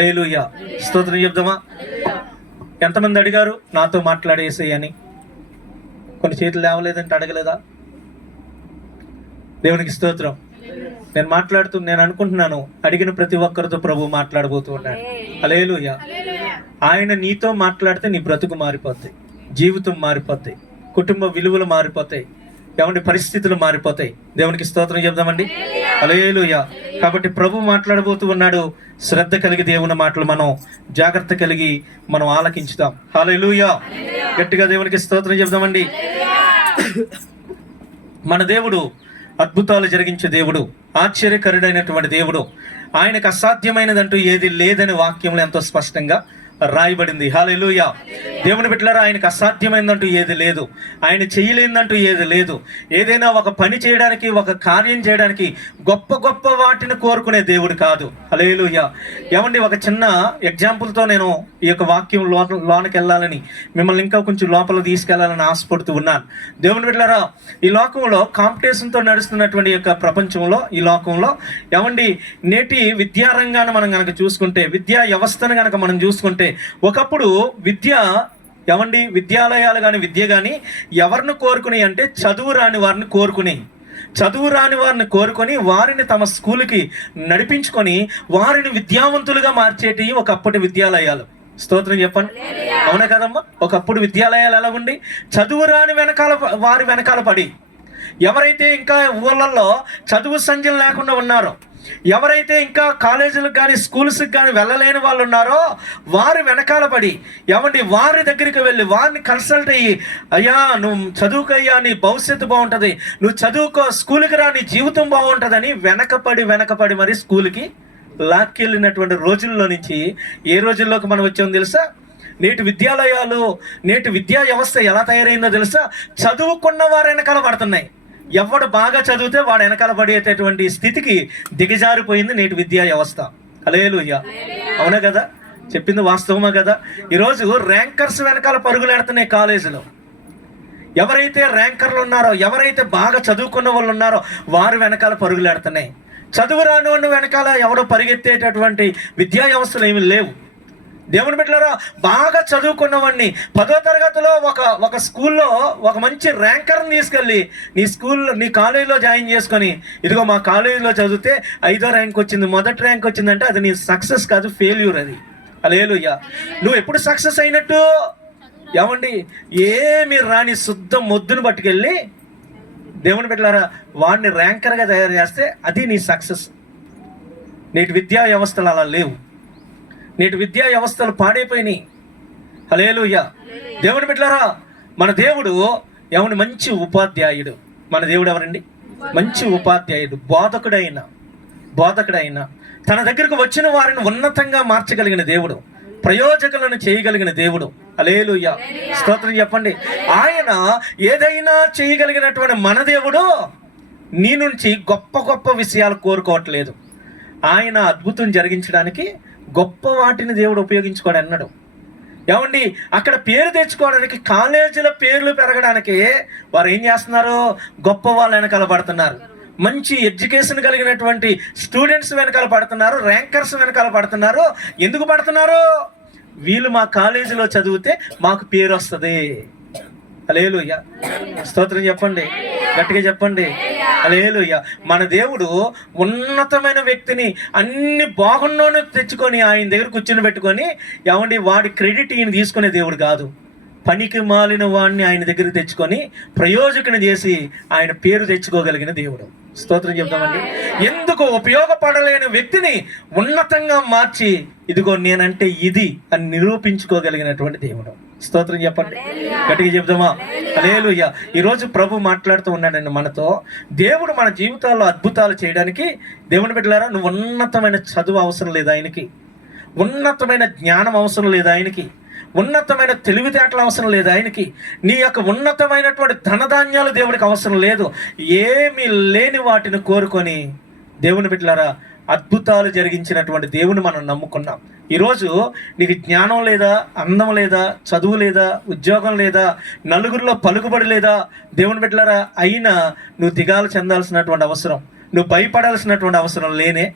హల్లెలూయా. స్తోత్రం చెప్దామా? ఎంతమంది అడిగారు నాతో మాట్లాడేసేయ్ అని? కొన్ని చేతులు లేవలేదంటే అడగలేదా? దేవునికి స్తోత్రం. నేను అనుకుంటున్నాను అడిగిన ప్రతి ఒక్కరితో ప్రభు మాట్లాడబోతూ ఉన్నాడు. హల్లెలూయా. ఆయన నీతో మాట్లాడితే నీ బ్రతుకు మారిపోతాయి, జీవితం మారిపోతాయి, కుటుంబ విలువలు మారిపోతాయి, ఏమంటే పరిస్థితులు మారిపోతాయి. దేవునికి స్తోత్రం చెప్దామండి. హల్లెలూయా. కాబట్టి ప్రభు మాట్లాడబోతూ ఉన్నాడు. శ్రద్ధ కలిగి దేవుని మాటలు మనం జాగ్రత్త కలిగి మనం ఆలకించుదాం. హల్లెలూయా. గట్టిగా దేవునికి స్తోత్రం చెప్దామండి. మన దేవుడు అద్భుతాలు జరిగించే దేవుడు, ఆశ్చర్యకరుడైనటువంటి దేవుడు. ఆయనకు అసాధ్యమైనదంటూ ఏది లేదని వాక్యంలో ఎంతో స్పష్టంగా రాయబడింది. హల్లెలూయా. దేవుని బిడ్డలారా, ఆయనకు అసాధ్యమైందంటూ ఏది లేదు, ఆయన చేయలేదంటూ ఏది లేదు. ఏదైనా ఒక పని చేయడానికి, ఒక కార్యం చేయడానికి గొప్ప గొప్ప వాటిని కోరుకునే దేవుడు కాదు. హల్లెలూయా. ఏమండి, ఒక చిన్న ఎగ్జాంపుల్తో నేను ఈ యొక్క వాక్యం లోనికి వెళ్ళాలని, మిమ్మల్ని ఇంకా కొంచెం లోపల తీసుకెళ్లాలని ఆశపడుతూ ఉన్నాను. దేవుని బిడ్డలారా, ఈ లోకంలో కాంపిటీషన్తో నడుస్తున్నటువంటి యొక్క ప్రపంచంలో, ఈ లోకంలో ఏమండి, నేటి విద్యారంగాన్ని మనం కనుక చూసుకుంటే, విద్యా వ్యవస్థను కనుక మనం చూసుకుంటే, ఒకప్పుడు విద్యాలయాలు కానీ విద్య కానీ ఎవరిని కోరుకుని అంటే చదువు రాని వారిని కోరుకొని వారిని తమ స్కూల్కి నడిపించుకొని వారిని విద్యావంతులుగా మార్చేటి ఒకప్పటి విద్యాలయాలు. స్తోత్రం చెప్పండి. అవునా కదమ్మా? ఒకప్పుడు విద్యాలయాలు ఎలా ఉండి, చదువు రాని వారి వెనకాల పడి, ఎవరైతే ఇంకా ఊళ్ళల్లో చదువు సంధ్యలు లేకుండా ఉన్నారో, ఎవరైతే ఇంకా కాలేజీలకు కానీ స్కూల్స్కి కానీ వెళ్ళలేని వాళ్ళు ఉన్నారో, వారి వెనకాల పడి వారి దగ్గరికి వెళ్ళి వారిని కన్సల్ట్ అయ్యి, అయ్యా నువ్వు చదువుకయ్యా, నీ భవిష్యత్తు బాగుంటుంది, నువ్వు చదువుకో, స్కూల్కి రా, నీ జీవితం బాగుంటుందని వెనకపడి మరి స్కూల్కి లాక్కెళ్ళినటువంటి రోజుల్లో నుంచి ఏ రోజుల్లోకి మనం వచ్చామో తెలుసా? నేటి విద్యాలయాలు, నేటి విద్యా వ్యవస్థ ఎలా తయారైందో తెలుసా? చదువుకున్న వారు వెనకాల పడుతున్నాయి. ఎవడు బాగా చదివితే వాడు వెనకాల పడేటటువంటి స్థితికి దిగజారిపోయింది నేటి విద్యా వ్యవస్థ. హల్లెలూయా. అవునా కదా? చెప్పింది వాస్తవమా కదా? ఈరోజు ర్యాంకర్స్ వెనకాల పరుగులు ఎడుతున్నాయి కాలేజీలో. ఎవరైతే ర్యాంకర్లు ఉన్నారో, ఎవరైతే బాగా చదువుకున్న వాళ్ళు ఉన్నారో వారు వెనకాల పరుగులు ఎడుతున్నాయి. చదువు రాని వాడిని వెనకాల ఎవడో పరిగెత్తేటటువంటి విద్యా వ్యవస్థలు ఏమి లేవు. దేవుని బిడ్డలారా, బాగా చదువుకున్నవాడిని 10వ తరగతిలో ఒక స్కూల్లో ఒక మంచి ర్యాంకర్ని తీసుకెళ్ళి నీ కాలేజీలో జాయిన్ చేసుకొని, ఇదిగో మా కాలేజీలో చదివితే 5వ ర్యాంక్ వచ్చింది, మొదటి ర్యాంక్ వచ్చిందంటే అది నీ సక్సెస్ కాదు, ఫెయిల్యూర్ అది. హల్లెలూయా. నువ్వు ఎప్పుడు సక్సెస్ అయినట్టు? ఏమి రాని శుద్ధ మొద్దును పట్టుకెళ్ళి దేవుని బిడ్డలారా వాడిని ర్యాంకర్గా తయారు చేస్తే అది నీ సక్సెస్. నేటి విద్యా వ్యవస్థలు అలా లేవు. నేటి విద్యా వ్యవస్థలు పాడైపోయినాయి. హల్లెలూయా. దేవుని బిడ్డలారా, మన దేవుడు మంచి ఉపాధ్యాయుడు. మన దేవుడు ఎవరండి? మంచి ఉపాధ్యాయుడు, బోధకుడైన తన దగ్గరకు వచ్చిన వారిని ఉన్నతంగా మార్చగలిగిన దేవుడు, ప్రయోజకులను చేయగలిగిన దేవుడు. హల్లెలూయా. స్తోత్రం చెప్పండి. ఆయన ఏదైనా చేయగలిగినటువంటి మన దేవుడు నీ నుంచి గొప్ప గొప్ప విషయాలు కోరుకోవట్లేదు. ఆయన అద్భుతం జరిగించడానికి గొప్ప వాటిని దేవుడు ఉపయోగించుకోడు అన్నాడు. అక్కడ పేరు తెచ్చుకోవడానికి, కాలేజీల పేర్లు పెరగడానికి వారు ఏం చేస్తున్నారు? గొప్ప వాళ్ళు వెనకాల పడుతున్నారు. మంచి ఎడ్యుకేషన్ కలిగినటువంటి స్టూడెంట్స్ వెనకాల పడుతున్నారు, ర్యాంకర్స్ వెనకాల పడుతున్నారు. ఎందుకు పడుతున్నారు? వీళ్ళు మా కాలేజీలో చదివితే మాకు పేరు వస్తుంది. హల్లెలూయా. స్తోత్రం చెప్పండి, గట్టిగా చెప్పండి. హల్లెలూయా. మన దేవుడు ఉన్నతమైన వ్యక్తిని అన్ని బాగున్నోని తెచ్చుకొని ఆయన దగ్గర కూర్చుని పెట్టుకొని వాడి క్రెడిట్ ఈయన తీసుకునే దేవుడు కాదు. పనికి మాలిన వాడిని ఆయన దగ్గర తెచ్చుకొని ప్రయోజకుని చేసి ఆయన పేరు తెచ్చుకోగలిగిన దేవుడు. స్తోత్రం చెప్తామండి. ఎందుకు ఉపయోగపడలేని వ్యక్తిని ఉన్నతంగా మార్చి, ఇదిగో నేనంటే ఇది అని నిరూపించుకోగలిగినటువంటి దేవుడు. స్తోత్రం చెప్పండి, గట్టిగా చెప్దామా? హల్లెలూయా. ఈరోజు ప్రభు మాట్లాడుతూ ఉన్నాడండి మనతో. దేవుడు మన జీవితాల్లో అద్భుతాలు చేయడానికి, దేవుని బిడ్డలారా, నువ్వు ఉన్నతమైన చదువు అవసరం లేదు ఆయనకి, ఉన్నతమైన జ్ఞానం అవసరం లేదు ఆయనకి, ఉన్నతమైన తెలివితేటలు అవసరం లేదు ఆయనకి, నీ యొక్క ఉన్నతమైనటువంటి ధనధాన్యాలు దేవుడికి అవసరం లేదు. ఏమీ లేని వాటిని కోరుకొని, దేవుని బిడ్డలారా, అద్భుతాలు జరిగించినటువంటి దేవుని మనం నమ్ముకున్నాం. ఈరోజు నీకు జ్ఞానం లేదా, అందం లేదా, చదువు లేదా, ఉద్యోగం లేదా, నలుగురిలో పలుకుబడి లేదా, దేవుని బిడ్డలారా, అయినా నువ్వు దిగాలు చెందాల్సినటువంటి అవసరం, నువ్వు భయపడాల్సినటువంటి అవసరం లేనే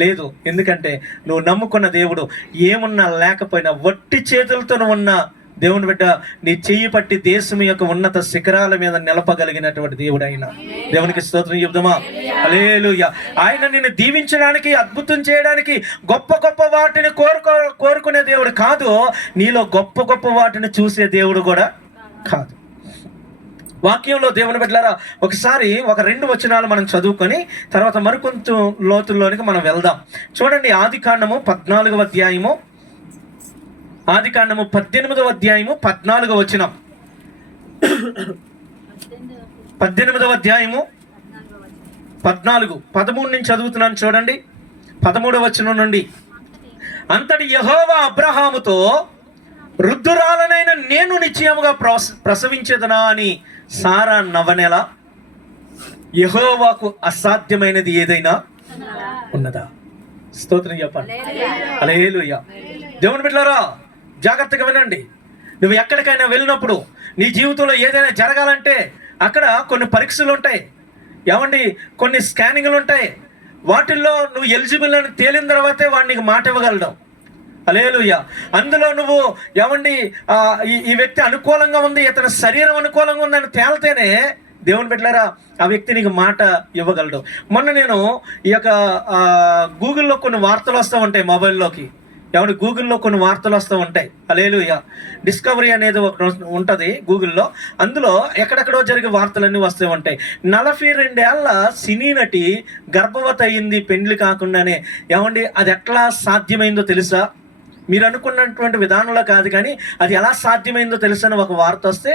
లేదు. ఎందుకంటే నువ్వు నమ్ముకున్న దేవుడు ఏమున్నా లేకపోయినా వట్టి చేతులతో ఉన్న దేవుని బిడ్డ, నీ చెయ్యి పట్టి దేశం యొక్క ఉన్నత శిఖరాల మీద నిలపగలిగినటువంటి దేవుడు ఆయన. దేవునికి స్తోత్రం చెప్దామా? హల్లెలూయా. ఆయన నిన్ను దీవించడానికి, అద్భుతం చేయడానికి గొప్ప గొప్ప వాటిని కోరుకునే దేవుడు కాదు. నీలో గొప్ప గొప్ప వాటిని చూసే దేవుడు కూడా కాదు. వాక్యంలో దేవుని బిడ్డలారా, ఒకసారి ఒక 2 వచనాలు మనం చదువుకొని తర్వాత మరికొంచెం లోతుల్లోనికి మనం వెళ్దాం. చూడండి, ఆదికాండము 14వ అధ్యాయము, ఆదికాండము 18వ అధ్యాయము 14వ వచనం. 18వ అధ్యాయము 14, 13 నుంచి చదువుతున్నాను చూడండి. 13వ వచనం నుండి, అంతటి యెహోవా అబ్రహాముతో, వృద్ధురాలనైన నేను నిశ్చయముగా ప్రసవించేదనా అని సారా నవ్వనేలా? యెహోవాకు అసాధ్యమైనది ఏదైనా ఉన్నదా? స్తోత్రం చెప్పండి. హల్లెలూయా. దేవుని బిడ్డలారా, జాగ్రత్తగా వినండి. నువ్వు ఎక్కడికైనా వెళ్ళినప్పుడు, నీ జీవితంలో ఏదైనా జరగాలంటే అక్కడ కొన్ని పరీక్షలు ఉంటాయి, ఏమండి, కొన్ని స్కానింగ్లు ఉంటాయి. వాటిల్లో నువ్వు ఎలిజిబుల్ అని తేలిన తర్వాతే వాడు నీకు మాట ఇవ్వగలడు. హల్లెలూయా. అందులో నువ్వు ఏమండి, ఈ వ్యక్తి అనుకూలంగా ఉంది, ఇతని శరీరం అనుకూలంగా ఉందని తేలితేనే దేవుని బిడ్డలారా ఆ వ్యక్తి నీకు మాట ఇవ్వగలడు. మొన్న నేను ఈ యొక్క గూగుల్లో కొన్ని వార్తలు వస్తూ ఉంటాయి మొబైల్లోకి, ఏమంటే గూగుల్లో కొన్ని వార్తలు వస్తూ ఉంటాయి. హల్లెలూయా. డిస్కవరీ అనేది ఒకటి ఉంటుంది గూగుల్లో. అందులో ఎక్కడెక్కడో జరిగే వార్తలన్నీ వస్తూ ఉంటాయి. 42 ఏళ్ల సినీ నటి గర్భవతి అయ్యింది పెండ్లి కాకుండానే. ఏమండి, అది ఎట్లా సాధ్యమైందో తెలుసా? మీరు అనుకున్నటువంటి విధానంలో కాదు, కానీ అది ఎలా సాధ్యమైందో తెలుసని ఒక వార్త వస్తే,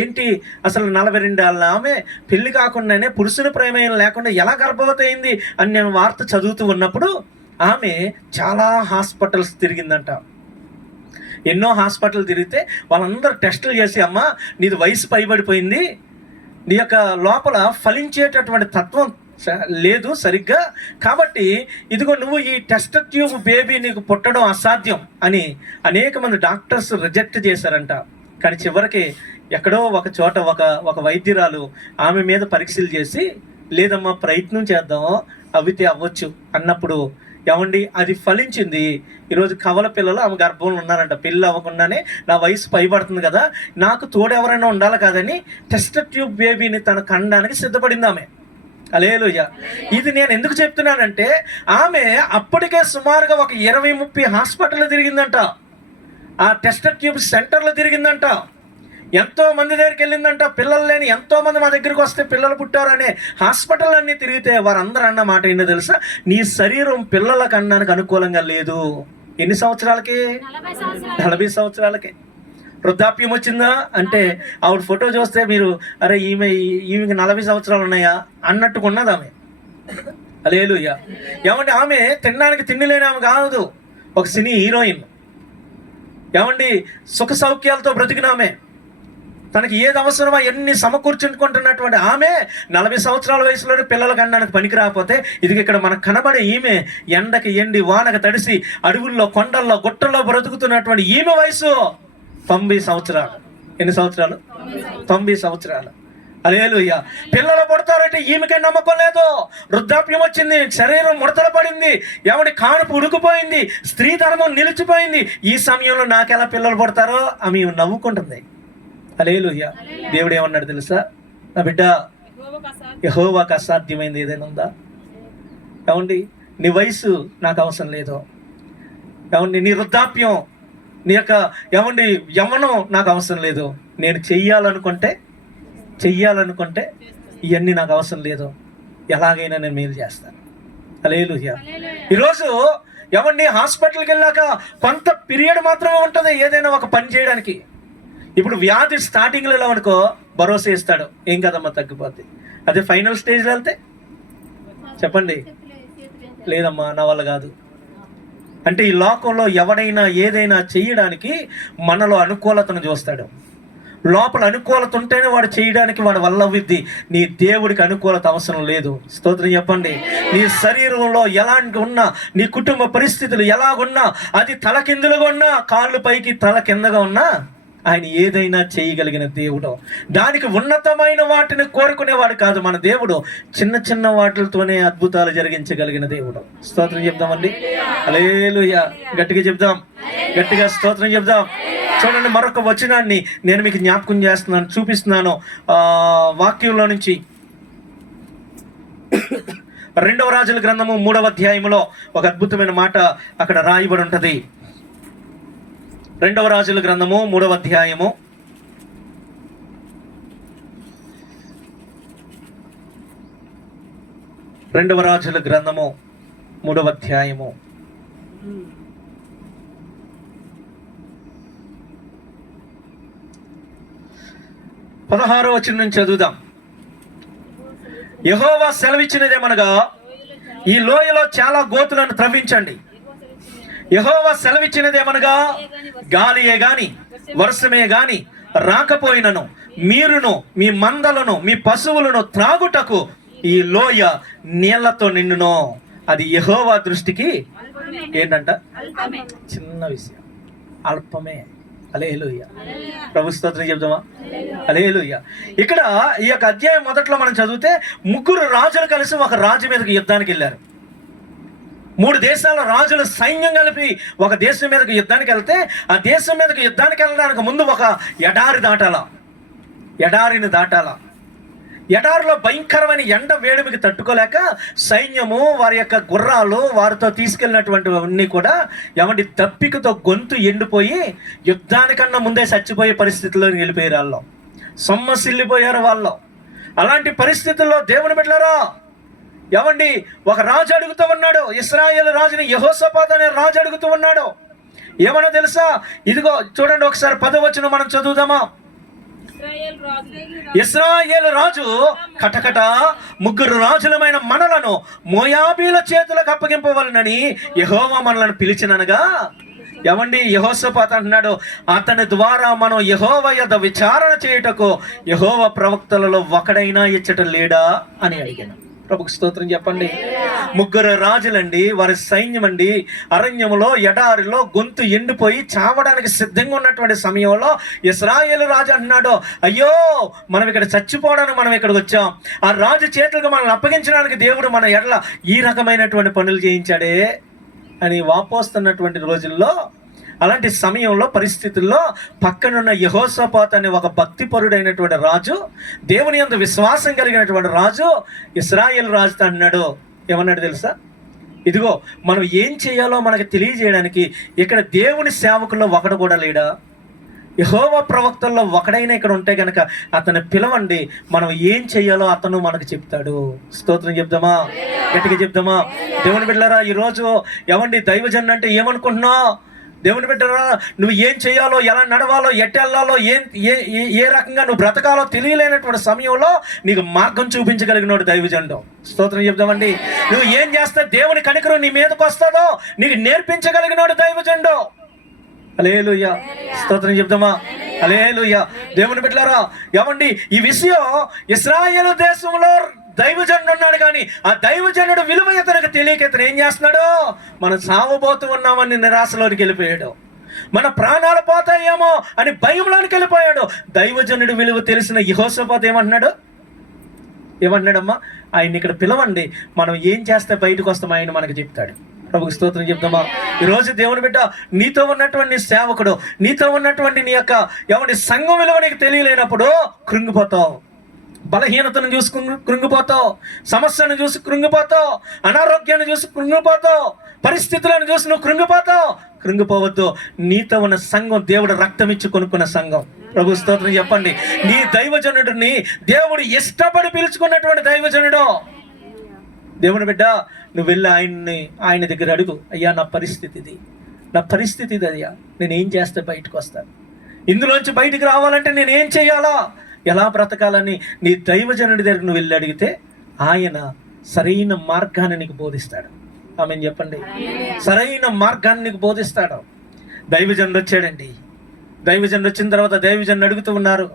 ఏంటి అసలు 42 ఏళ్ళ ఆమె పెళ్లి కాకుండానే, పురుషుని ప్రమేయం లేకుండా ఎలా గర్భవతి అయింది అని నేను వార్త చదువుతూ ఉన్నప్పుడు, ఆమె చాలా హాస్పిటల్స్ తిరిగిందంట. ఎన్నో హాస్పిటల్ తిరిగితే వాళ్ళందరూ టెస్టులు చేసి, అమ్మ నీది వయసు పైబడిపోయింది, నీ యొక్క లోపల ఫలించేటటువంటి తత్వం లేదు సరిగ్గా, కాబట్టి ఇదిగో నువ్వు ఈ టెస్ట్ ట్యూబ్ బేబీ నీకు పుట్టడం అసాధ్యం అని అనేక మంది డాక్టర్స్ రిజెక్ట్ చేశారంట. కానీ చివరికి ఎక్కడో ఒక చోట ఒక వైద్యురాలు ఆమె మీద పరీక్షలు చేసి, లేదమ్మా ప్రయత్నం చేద్దాం, అవితే అవ్వచ్చు అన్నప్పుడు, ఏమండి అది ఫలించింది. ఈరోజు కవల పిల్లలు ఆమె గర్భంలో ఉన్నారంట. పెళ్ళి అవ్వకుండానే నా వయసు పైబడుతుంది కదా, నాకు తోడు ఎవరైనా ఉండాలి కాదని టెస్ట్ ట్యూబ్ బేబీని తన కండానికి సిద్ధపడింది ఆమె. హల్లెలూయా. ఇది నేను ఎందుకు చెప్తున్నానంటే, ఆమె అప్పటికే సుమారుగా ఒక 20-30 హాస్పిటల్ తిరిగిందంట, ఆ టెస్ట్ ట్యూబ్ సెంటర్లో తిరిగిందంట, ఎంతో మంది దగ్గరికి వెళ్ళిందంట. పిల్లలు లేని ఎంతో మంది మా దగ్గరికి వస్తే పిల్లలు పుట్టారు అనే హాస్పిటల్ అన్నీ తిరిగితే వారందరూ అన్న మాట ఏంటో తెలుసా? నీ శరీరం పిల్లల కన్నానికి అనుకూలంగా లేదు. ఎన్ని సంవత్సరాలకి? 40 సంవత్సరాలకి. వృద్ధాప్యం వచ్చిందా అంటే ఆవిడ ఫోటో చూస్తే మీరు, అరే ఈమెకి 40 సంవత్సరాలు ఉన్నాయా అన్నట్టుకున్నది ఆమె. హల్లెలూయా. ఏమండి, ఆమె తినడానికి తిండి లేని ఆమె కాదు, ఒక సినీ హీరోయిన్. ఏమండి, సుఖ సౌఖ్యాలతో బ్రతికిన ఆమె, తనకి ఏది అవసరమో ఎన్ని సమకూర్చుకుంటున్నటువంటి ఆమె 40 సంవత్సరాల వయసులోనే పిల్లల కన్నానికి పనికి రాకపోతే, ఇది ఇక్కడ మనకు కనబడే ఈమె ఎండకి ఎండి వానకు తడిసి అడవుల్లో కొండల్లో గుట్టల్లో బ్రతుకుతున్నటువంటి ఈమె వయసు 90 సంవత్సరాలు. ఎన్ని సంవత్సరాలు? 90 సంవత్సరాలు. హల్లెలూయా. పిల్లలు పుడతారంటే ఈమెకే నమ్మకం లేదు. వృద్ధాప్యం వచ్చింది, శరీరం ముడతలు పడింది, ఏమంటే కానుపు ఉడుకుపోయింది, స్త్రీ ధర్మం నిలిచిపోయింది. ఈ సమయంలో నాకెలా పిల్లలు పుడతారో ఆమె నవ్వుకుంటుంది. హల్లెలూయా. దేవుడు ఏమన్నాడు తెలుసా? నా బిడ్డ, యెహోవాకు అసాధ్యమైంది ఏదైనా ఉందా? ఏమండి, నీ వయసు నాకు అవసరం లేదు, ఏమండి నీ వృద్ధాప్యం, నీ యొక్క ఏమండి యవ్వనం నాకు అవసరం లేదు. నేను చెయ్యాలనుకుంటే ఇవన్నీ నాకు అవసరం లేదు, ఎలాగైనా నేను మేలు చేస్తాను. హల్లెలూయా. ఈరోజు ఏమండి హాస్పిటల్కి వెళ్ళాక కొంత పీరియడ్ మాత్రమే ఉంటుంది ఏదైనా ఒక పని చేయడానికి. ఇప్పుడు వ్యాధి స్టార్టింగ్లో ఎలా అనుకో భరోసా ఇస్తాడు, ఏం కదమ్మా తగ్గిపోద్ది. అదే ఫైనల్ స్టేజ్లో వెళ్తే చెప్పండి, లేదమ్మా నా వల్ల కాదు. అంటే ఈ లోకంలో ఎవడైనా ఏదైనా చేయడానికి మనలో అనుకూలతను చూస్తాడు. లోపల అనుకూలత ఉంటేనే వాడు చేయడానికి వాడు వల్ల అవ్విద్ది. నీ దేవుడికి అనుకూలత అవసరం లేదు. స్తోత్రం చెప్పండి. నీ శరీరంలో ఎలాంటి ఉన్నా, నీ కుటుంబ పరిస్థితులు ఎలాగున్నా, అది తల కిందులుగా ఉన్నా, కాళ్ళు పైకి తల కిందగా ఉన్నా ఆయన ఏదైనా చేయగలిగిన దేవుడు. దానికి ఉన్నతమైన వాటిని కోరుకునేవాడు కాదు మన దేవుడు. చిన్న చిన్న వాటితోనే అద్భుతాలు జరిగించగలిగిన దేవుడు. స్తోత్రం చెప్దామండి. హల్లెలూయా. గట్టిగా చెప్దాం, గట్టిగా స్తోత్రం చెప్దాం. చూడండి, మరొక వచనాన్ని నేను మీకు జ్ఞాపకం చేస్తున్నాను, చూపిస్తున్నాను. వాక్యంలో నుంచి 2వ రాజుల గ్రంథము 3వ అధ్యాయములో ఒక అద్భుతమైన మాట అక్కడ రాయబడి ఉంటుంది. 2వ రాజుల గ్రంథము 3వ అధ్యాయము 2వ రాజుల గ్రంథము 3వ అధ్యాయము 16వ వచనం నుంచి చదువుదాం. యెహోవా సెలవిచ్చినదేమనగా, ఈ లోయలో చాలా గోతులను త్రవ్వించండి. యెహోవా సెలవిచ్చినదేమనగా, గాలియే గాని వర్షమే గాని రాకపోయినను మీరును మీ మందలను మీ పశువులను త్రాగుటకు ఈ లోయ నీళ్లతో నిండును. అది యెహోవా దృష్టికి ఏంటంట? చిన్న విషయం, అల్పమే. హల్లెలూయా. ప్రభు స్తోత్రం చెప్దామా? హల్లెలూయా. ఇక్కడ ఈ యొక్క అధ్యాయం మొదట్లో మనం చదివితే 3 రాజులు కలిసి ఒక రాజు మీదకి యుద్ధానికి వెళ్ళారు. 3 దేశాల రాజుల సైన్యం కలిపి ఒక దేశం మీదకి యుద్ధానికి వెళ్తే, ఆ దేశం మీదకి యుద్ధానికి వెళ్ళడానికి ముందు ఒక ఎడారిని దాటాల. ఎడారిలో భయంకరమైన ఎండ వేడిమికి తట్టుకోలేక సైన్యము వారి యొక్క గుర్రాలు వారితో తీసుకెళ్ళినటువంటివన్నీ కూడా ఎవరి దప్పికతో గొంతు ఎండిపోయి యుద్ధానికన్నా ముందే చచ్చిపోయే పరిస్థితుల్లో వెళ్ళిపోయారు. వాళ్ళు సొమ్మసిల్లిపోయారు వాళ్ళు. అలాంటి పరిస్థితుల్లో దేవుని బిడ్డలారా, ఏమండి, ఒక రాజు అడుగుతూ ఉన్నాడు. ఇశ్రాయేలు రాజుని యెహోషాపాతు అనే రాజు అడుగుతూ ఉన్నాడు. ఏమనో తెలుసా? ఇదిగో చూడండి, ఒకసారి 10వ వచనం మనం చదువుదామా. ఇశ్రాయేలు రాజు కటకట 3 రాజులమైన మనలను మోయాబీల చేతులకు అప్పగింపవలనని యెహోవా మనలను పిలిచిననగా, ఏమండి, యెహోషాపాతు అంటున్నాడు, అతని ద్వారా మనం యెహోవా యొద్ద విచారణ చేయుటకు యెహోవా ప్రవక్తలలో ఒకడైనా ఇచ్చట లేడా అని అడిగాను. ప్రభుకు స్తోత్రం చెప్పండి. 3 రాజులండి, వారి సైన్యం అండి, అరణ్యములో ఎడారిలో గొంతు ఎండిపోయి చావడానికి సిద్ధంగా ఉన్నటువంటి సమయంలో ఇశ్రాయేలు రాజు అంటున్నాడు, అయ్యో, మనం ఇక్కడ చచ్చిపోవడానికి మనం ఇక్కడికి వచ్చాం. ఆ రాజు చేతులకు మనల్ని అప్పగించడానికి దేవుడు మన ఎడల ఈ రకమైనటువంటి పనులు చేయించాడే అని వాపోస్తున్నటువంటి రోజుల్లో, అలాంటి సమయంలో పరిస్థితుల్లో పక్కనున్న యెహోషాపాతు అనే ఒక భక్తిపరుడైనటువంటి రాజు, దేవుని యందు విశ్వాసం కలిగినటువంటి రాజు ఇశ్రాయేలు రాజుతో అన్నాడు. ఏమన్నాడు తెలుసా? ఇదిగో, మనం ఏం చేయాలో మనకు తెలియజేయడానికి ఇక్కడ దేవుని సేవకుల్లో ఒకడు కూడా లేడా? యెహోవా ప్రవక్తల్లో ఒకడైనా ఇక్కడ ఉంటే కనుక అతను పిలవండి, మనం ఏం చెయ్యాలో అతను మనకు చెప్తాడు. స్తోత్రం చెప్దామా? గట్టిగా చెప్దామా? దేవుని బిడ్డలారా, ఈరోజు ఏమండి, దైవజన్ అంటే ఏమనుకుంటున్నావు? దేవుని బిడ్డలారా, నువ్వు ఏం చేయాలో, ఎలా నడవాలో, ఎట్టెళ్ళాలో, ఏ రకంగా నువ్వు బ్రతకాలో తెలియలేనటువంటి సమయంలో నీకు మార్గం చూపించగలిగినోడు దైవజనుడు. స్తోత్రం చెప్దామండి. నువ్వు ఏం చేస్తే దేవుని కనికరం నీ మీదకి వస్తుందో నీకు నేర్పించగలిగినోడు దైవజనుడు. హల్లెలూయా. స్తోత్రం చెప్దామా? హల్లెలూయా. దేవుని బిడ్డలారా, ఏమండి, ఈ విషయం ఇశ్రాయేలు దేశంలో దైవజనుడు ఉన్నాడు, కానీ ఆ దైవజనుడు విలువ ఇతనికి తెలియక ఇతను ఏం చేస్తున్నాడు? మనం సావబోతూ ఉన్నామని నిరాశలోనికి వెళ్ళిపోయాడు. మన ప్రాణాలు పోతాయేమో అని భయంలోనికి వెళ్ళిపోయాడు. దైవజనుడు విలువ తెలిసిన యెహోషాపాతు ఏమన్నాడమ్మా? ఆయన్ని ఇక్కడ పిలవండి, మనం ఏం చేస్తే బయటకు వస్తాం ఆయన మనకు చెప్తాడు. ప్రభుకి స్తోత్రం చెప్తామా? ఈరోజు దేవుని బిడ్డ, నీతో ఉన్నటువంటి నీ సేవకుడు, నీతో ఉన్నటువంటి నీ యొక్క ఎవరి సంఘం విలువ నీకు తెలియలేనప్పుడు కృంగిపోతావు. బలహీనతను చూసి కృంగిపోతావు, సమస్యను చూసి కృంగిపోతావు, అనారోగ్యాన్ని చూసి కృంగిపోతావు, పరిస్థితులను చూసి నువ్వు కృంగిపోవద్దు. నీతో ఉన్న సంఘం దేవుడు రక్తం ఇచ్చి కొనుక్కున్న సంఘం. ప్రభు స్తోత్రం చెప్పండి. నీ దైవజనుడిని దేవుడు ఇష్టపడి పిలుచుకున్నటువంటి దైవజనుడు. దేవుని బిడ్డ, నువ్వు వెళ్ళి ఆయన దగ్గర అడుగు, అయ్యా, నా పరిస్థితి ఇది అయ్యా, నేనేం చేస్తే బయటకు వస్తాను, ఇందులోంచి బయటికి రావాలంటే నేనేం చేయాలా, ఎలా బ్రతకాలని నీ దైవజనుడి దగ్గర నువ్వు వెళ్ళి అడిగితే ఆయన సరైన మార్గాన్ని నీకు బోధిస్తాడు. ఆమెను చెప్పండి. సరైన మార్గాన్ని నీకు బోధిస్తాడు. దైవజనుడు వచ్చాడండి. దైవజనుడు వచ్చిన తర్వాత దైవజనుడు అడుగుతూ ఉన్నారు.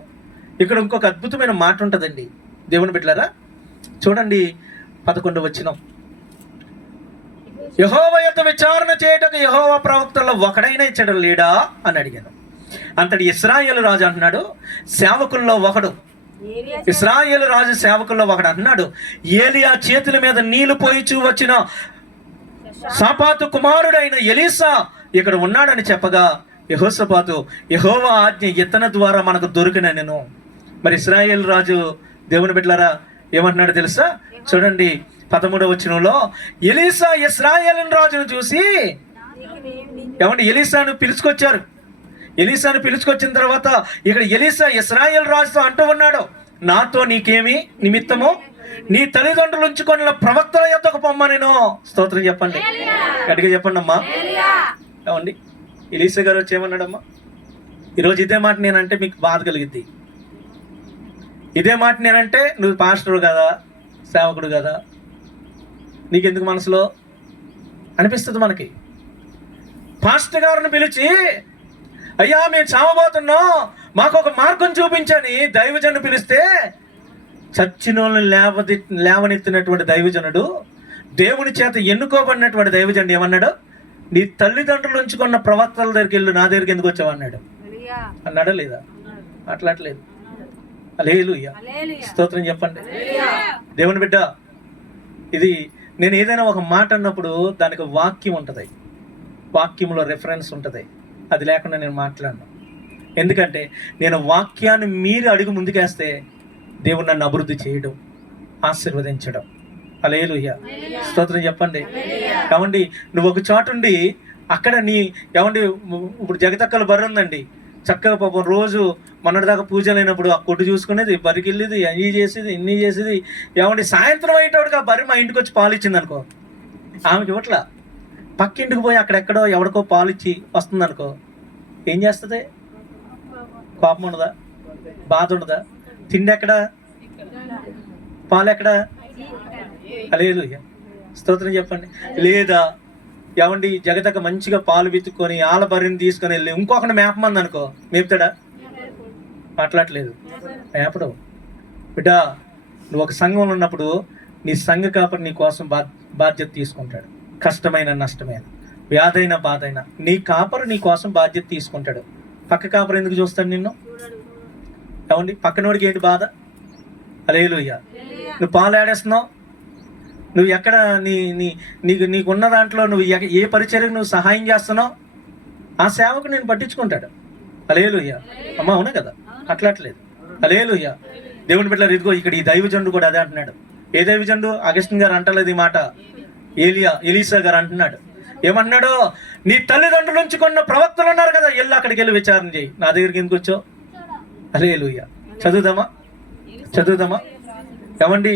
ఇక్కడ ఇంకొక అద్భుతమైన మాట ఉంటుందండి. దేవుని బిడ్డలారా, చూడండి 11వ వచనం. యెహోవా యొద్ద విచారణ చేయటకు యెహోవా ప్రవక్తల్లో ఒకడైనా ఇచ్చడం లేడా అని అడిగాను. అంతటి ఇశ్రాయేలు రాజు అంటున్నాడు, సేవకుల్లో ఒకడు, ఇశ్రాయేలు రాజు సేవకుల్లో ఒకడు అంటున్నాడు, ఏలియా చేతుల మీద నీళ్లు పోయిచూ వచ్చిన షాఫాతు కుమారుడైన ఎలీషా ఇక్కడ ఉన్నాడని చెప్పగా, యెహోషాపాతు, యెహోవా ఆజ్ఞ ఇతని ద్వారా మనకు దొరికిన నేను. మరి ఇశ్రాయేలు రాజు దేవుని బిడ్డలారా ఏమంటున్నాడు తెలుసా? చూడండి 13వ వచనంలో, ఎలీషా ఇశ్రాయేలు రాజును చూసి, ఏమంటే ఎలీషాను పిలుచుకొచ్చారు. ఎలీషాను పిలుచుకొచ్చిన తర్వాత ఇక్కడ ఎలీషా ఇశ్రాయేలు రాజుతో అంటూ ఉన్నాడు, నాతో నీకేమి నిమిత్తము? నీ తల్లిదండ్రులు ఉంచుకొని ప్రవక్తల యొద్దకు పొమ్మనెను. స్తోత్రం చెప్పండి, గట్టిగా చెప్పండి అమ్మా. ఏమండి ఎలీషా గారు వచ్చి ఏమన్నాడమ్మా? ఈరోజు ఇదే మాట నేనంటే మీకు బాధ కలిగిద్ది. ఇదే మాట నేనంటే నువ్వు పాస్టర్ కదా, సేవకుడు కదా, నీకెందుకు మనసులో అనిపిస్తుంది. మనకి పాస్టర్ గారిని పిలిచి, అయ్యా మేము చావబోతున్నాం, మాకు ఒక మార్గం చూపించని దైవజను పిలిస్తే, చచ్చిన వాళ్ళని లేవనెత్తినటువంటి దైవజనుడు, దేవుని చేత ఎన్నుకోబడినటువంటి దైవజనుడు ఏమన్నాడు? నీ తల్లిదండ్రులు ఉంచుకున్న ప్రవక్తల దగ్గరికి వెళ్ళు, నా దగ్గరికి ఎందుకు వచ్చావు అన్నాడు. అన్నాడా లేదా? అట్లట్లేదు. హల్లెలూయా, స్తోత్రం చెప్పండి. దేవుని బిడ్డ, ఇది నేను ఏదైనా ఒక మాట అన్నప్పుడు దానికి వాక్యం ఉంటుంది, వాక్యంలో రెఫరెన్స్ ఉంటుంది. అది లేకుండా నేను మాట్లాడను. ఎందుకంటే నేను వాక్యాన్ని మీరు అడుగు ముందుకేస్తే దేవుడు నన్ను అభివృద్ధి చేయడం, ఆశీర్వదించడం. హల్లెలూయా, స్తోత్రం చెప్పండి. ఏమండి నువ్వు ఒక చోటుండి అక్కడ ఏమండి ఇప్పుడు జగతక్కల బర్రె ఉందండి, చక్కగా పాపం రోజు మొన్నటిదాకా పూజలు అయినప్పుడు ఆ కొట్టు చూసుకునేది, బరికి వెళ్ళేది, అన్నీ చేసేది, ఇన్ని చేసేది. ఏమండి సాయంత్రం అయ్యేటోడికి ఆ బర్రె మా ఇంటికి వచ్చి పాలు ఇచ్చింది అనుకో, ఆమెకి ఇవ్వట్లా, పక్కింటికి పోయి అక్కడెక్కడో ఎవడికో పాలు ఇచ్చి వస్తుంది అనుకో, ఏం చేస్తుంది? కోపం ఉండదా? బాధ ఉండదా? తిండి ఎక్కడా? పాలు ఎక్కడా? హల్లెలూయా, స్తోత్రం చెప్పండి. లేదా ఏమండి జగతక మంచిగా పాలు విత్తుకొని ఆల బర్రెని తీసుకొని వెళ్ళి ఇంకొకటి మేపమంది అనుకో, మేపుతాడా? మాట్లాడలేదు, మేపడు. బిడ్డ నువ్వు ఒక సంఘంలో ఉన్నప్పుడు నీ సంఘ కాపరి నీ కోసం బాధ్యత తీసుకుంటాడు. కష్టమైన నష్టమైన వ్యాధైన బాధైన నీ కాపరు నీ కోసం బాధ్యత తీసుకుంటాడు. పక్క కాపరు ఎందుకు చూస్తాడు నిన్ను? ఏమండి పక్కనోడికి ఏంటి బాధ? హల్లెలూయా, నువ్వు పాలు ఏడేస్తున్నావు, నువ్వు ఎక్కడ నీకున్న దాంట్లో నువ్వు ఏ పరిచర్యకు నువ్వు సహాయం చేస్తున్నావు, ఆ సేవకు నేను పట్టించుకుంటాడు. హల్లెలూయా అమ్మ, అవునా కదా? అట్లట్లేదు. హల్లెలూయా, దేవుని బిడ్డలారా, ఇదిగో ఇక్కడ ఈ దైవజనుడు కూడా అదే అంటున్నాడు. ఏ దైవజనుడు? అగస్టిన్ గారు అంటలేదు ఈ మాట, ఎలీషా గారు అంటున్నాడు. ఏమంటున్నాడు? నీ తల్లిదండ్రులు ఉంచుకున్న ప్రవక్తలు ఉన్నారు కదా, వెళ్ళి అక్కడికి వెళ్ళి విచారణ చేయి, నా దగ్గరికి ఎందుకు వచ్చావు? హల్లెలూయా, చదువుదామా? ఏమండి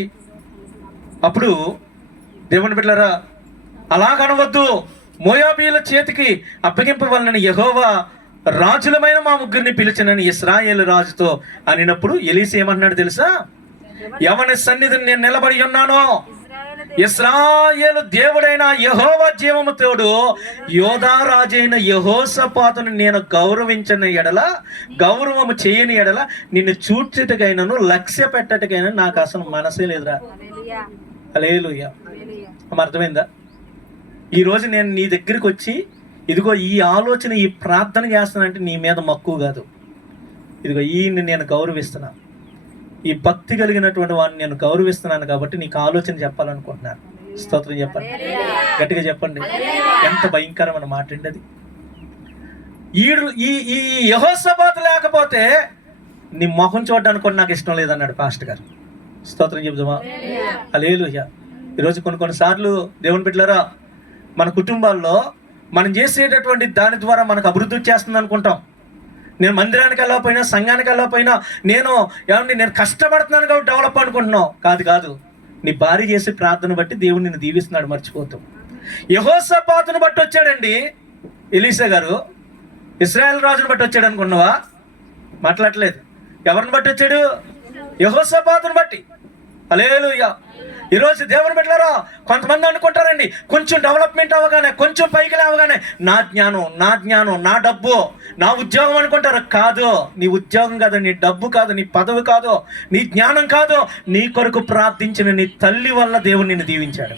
అప్పుడు దేవుని బిడ్డలారా, అలాగనవద్దు, మోయాబీయుల చేతికి అప్పగింపవలనని యెహోవా రాజులమైన మా ముగ్గురిని పిలిచినని ఇశ్రాయేలు రాజుతో అనినప్పుడు ఎలీషా ఏమంటున్నాడు తెలుసా? ఎవని సన్నిధిని నేను నిలబడి ఉన్నానో, ఇశ్రాయేలు దేవుడైన యెహోవా జీవము తోడు యోధా రాజైన యెహోషాపాతుని నేను గౌరవించని ఎడల, గౌరవము చేయని ఎడల నిన్ను చూచుటకైనను లక్ష్య పెట్టటకైనా నాకు అసలు మనసే లేదురా. హల్లెలూయా, అర్థమైందా? ఈరోజు నేను నీ దగ్గరికి వచ్చి ఇదిగో ఈ ఆలోచన, ఈ ప్రార్థన చేస్తానంటే నీ మీద మక్కువ కాదు. ఇదిగో ఈయన్ని నేను గౌరవిస్తున్నా, ఈ భక్తి కలిగినటువంటి వాడిని నేను గౌరవిస్తున్నాను కాబట్టి నీకు ఆలోచన చెప్పాలనుకుంటున్నాను. స్తోత్రం చెప్పండి, గట్టిగా చెప్పండి. ఎంత భయంకరమైన మాట అండి అది. ఈ యెహోషాపాతు లేకపోతే నీ మొహం చూడడానికి కూడా నాకు ఇష్టం లేదన్నాడు పాస్టర్ గారు. స్తోత్రం చెబుదామా? హల్లెలూయా. ఈరోజు కొన్నిసార్లు దేవుని బిడ్డలారా, మన కుటుంబాల్లో మనం చేసేటటువంటి దాని ద్వారా మనకు అభివృద్ధి వచ్చేస్తుంది అనుకుంటాం. నేను మందిరానికి వెళ్ళకపోయినా, సంఘానికి వెళ్ళకపోయినా, నేను కష్టపడుతున్నాను కాబట్టి డెవలప్ అనుకుంటున్నావు. కాదు, నీ భార్య చేసే ప్రార్థన బట్టి దేవుడు నిన్ను దీవిస్తున్నాడు, మర్చిపోతావు. యెహోషాపాతును బట్టి వచ్చాడండి ఎలీషా గారు, ఇశ్రాయేల్ రాజును బట్టి వచ్చాడు అనుకున్నావా? మాట్లాడలేదు. ఎవరిని బట్టి వచ్చాడు? యెహోషాపాతును బట్టి. హల్లెలూయా. ఈరోజు దేవుని బిడ్డలారా, కొంతమంది అనుకుంటారండి, కొంచెం డెవలప్మెంట్ అవ్వగానే, కొంచెం పైకి లేవగానే నా జ్ఞానం, నా డబ్బు, నా ఉద్యోగం అనుకుంటారు. కాదు, నీ ఉద్యోగం కాదు, నీ డబ్బు కాదు, నీ పదవి కాదు, నీ జ్ఞానం కాదు, నీ కొరకు ప్రార్థించిన నీ తల్లి వల్ల దేవుడు నిన్ను దీవించాడు.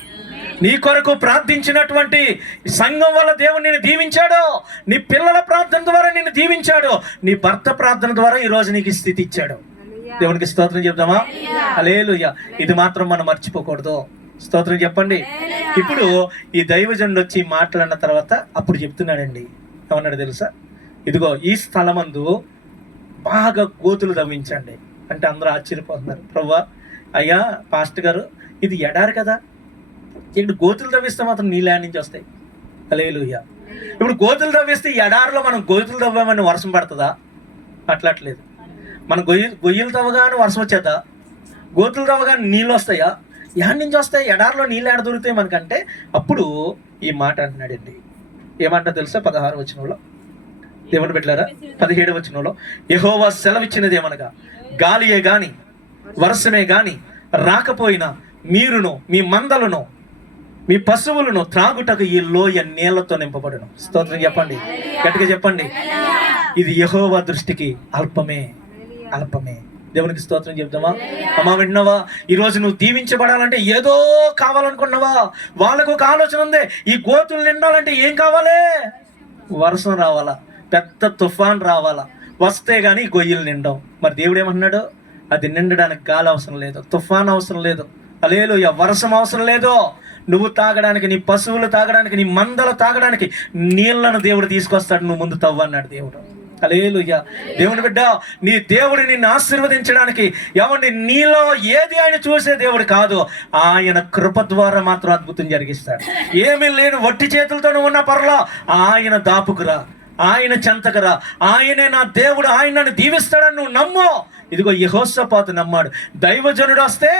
నీ కొరకు ప్రార్థించినటువంటి సంఘం వల్ల దేవుడు నిన్ను దీవించాడు. నీ పిల్లల ప్రార్థన ద్వారా నిన్ను దీవించాడు. నీ భర్త ప్రార్థన ద్వారా ఈరోజు నీకు స్థితి ఇచ్చాడు. దేవునికి స్తోత్రం చెప్దామా? హల్లెలూయా. ఇది మాత్రం మనం మర్చిపోకూడదు. స్తోత్రం చెప్పండి. ఇప్పుడు ఈ దైవజనుడు వచ్చి మాట్లాడిన తర్వాత అప్పుడు చెప్తున్నాడండి. ఏమన్నాడు తెలుసా? ఇదిగో ఈ స్థలమందు బాగా గోతులు తవ్వించండి అంటే అందరూ ఆశ్చర్యపోతున్నారు. ప్రభువా, అయ్యా పాస్టర్ గారు, ఇది ఎడారి కదా, ఇక్కడ గోతులు తవ్విస్తే మాత్రం నీ ల్యాండ్ నుంచి వస్తాయి. హల్లెలూయా. ఇప్పుడు గోతులు తవ్విస్తే ఎడారిలో మనం గోతులు తవ్వామని వర్షం పడుతుందా? అట్లట్లేదు. మనం గొయ్యలు తవ్వగానే వర్షం వచ్చేద్దా? గోతులు తవ్వగానే నీళ్ళు వస్తాయా? ఎక్కడి నుంచి వస్తాయి? ఎడారిలో నీళ్ళు ఎడ దొరుకుతాయి మనకంటే అప్పుడు ఈ మాట అంటున్నాడండి. ఏమంటా తెలుసా? 16వ వచనంలో, దేవుని బిడ్డలారా 17వ వచనంలో, యెహోవా సెలవిచ్చినది ఏమనగా, గాలియే గాని వర్షమే గాని రాకపోయినా మీరును మీ మందలను మీ పశువులను త్రాగుటకు ఈ లోయ నీళ్లతో నింపబడును. స్తోత్రం చెప్పండి, గట్టిగా చెప్పండి. ఇది యెహోవా దృష్టికి అల్పమే, అల్పమే. దేవునికి స్తోత్రం చెప్తామా? అమ్మా, వింటున్నావా? ఈరోజు నువ్వు దీవించబడాలంటే ఏదో కావాలనుకున్నావా? వాళ్ళకు ఒక ఆలోచన ఉంది. ఈ గోతులు నిండాలంటే ఏం కావాలి? వర్షం రావాలా, పెద్ద తుఫాన్ రావాలా, వస్తే గానీ గొయ్యలు నిండవు. మరి దేవుడు ఏమన్నాడు? అది నిండడానికి గాలి అవసరం లేదు, తుఫాన్ అవసరం లేదు, హల్లెలూయా, వర్షం అవసరం లేదు. నువ్వు తాగడానికి, నీ పశువులు తాగడానికి, నీ మందలు తాగడానికి నీళ్లను దేవుడు తీసుకొస్తాడు. నువ్వు ముందు తవ్వన్నాడు దేవుడు. హల్లెలూయా. దేవుని బిడ్డ, నీ దేవుడు నిన్ను ఆశీర్వదించడానికి ఎవరిని నీలో ఏది ఆయన చూసే దేవుడు కాదు. ఆయన కృప ద్వారా మాత్రం అద్భుతం జరిగిస్తాడు. ఏమీ లేని వట్టి చేతులతో ఉన్న పర్లా ఆయన దాపుకురా, ఆయన చెంతకురా. ఆయనే నా దేవుడు, ఆయన నన్ను దీవిస్తాడని నువ్వు నమ్ము. ఇదిగో యెహోషాపాతు నమ్మాడు. దైవజనుడు వస్తే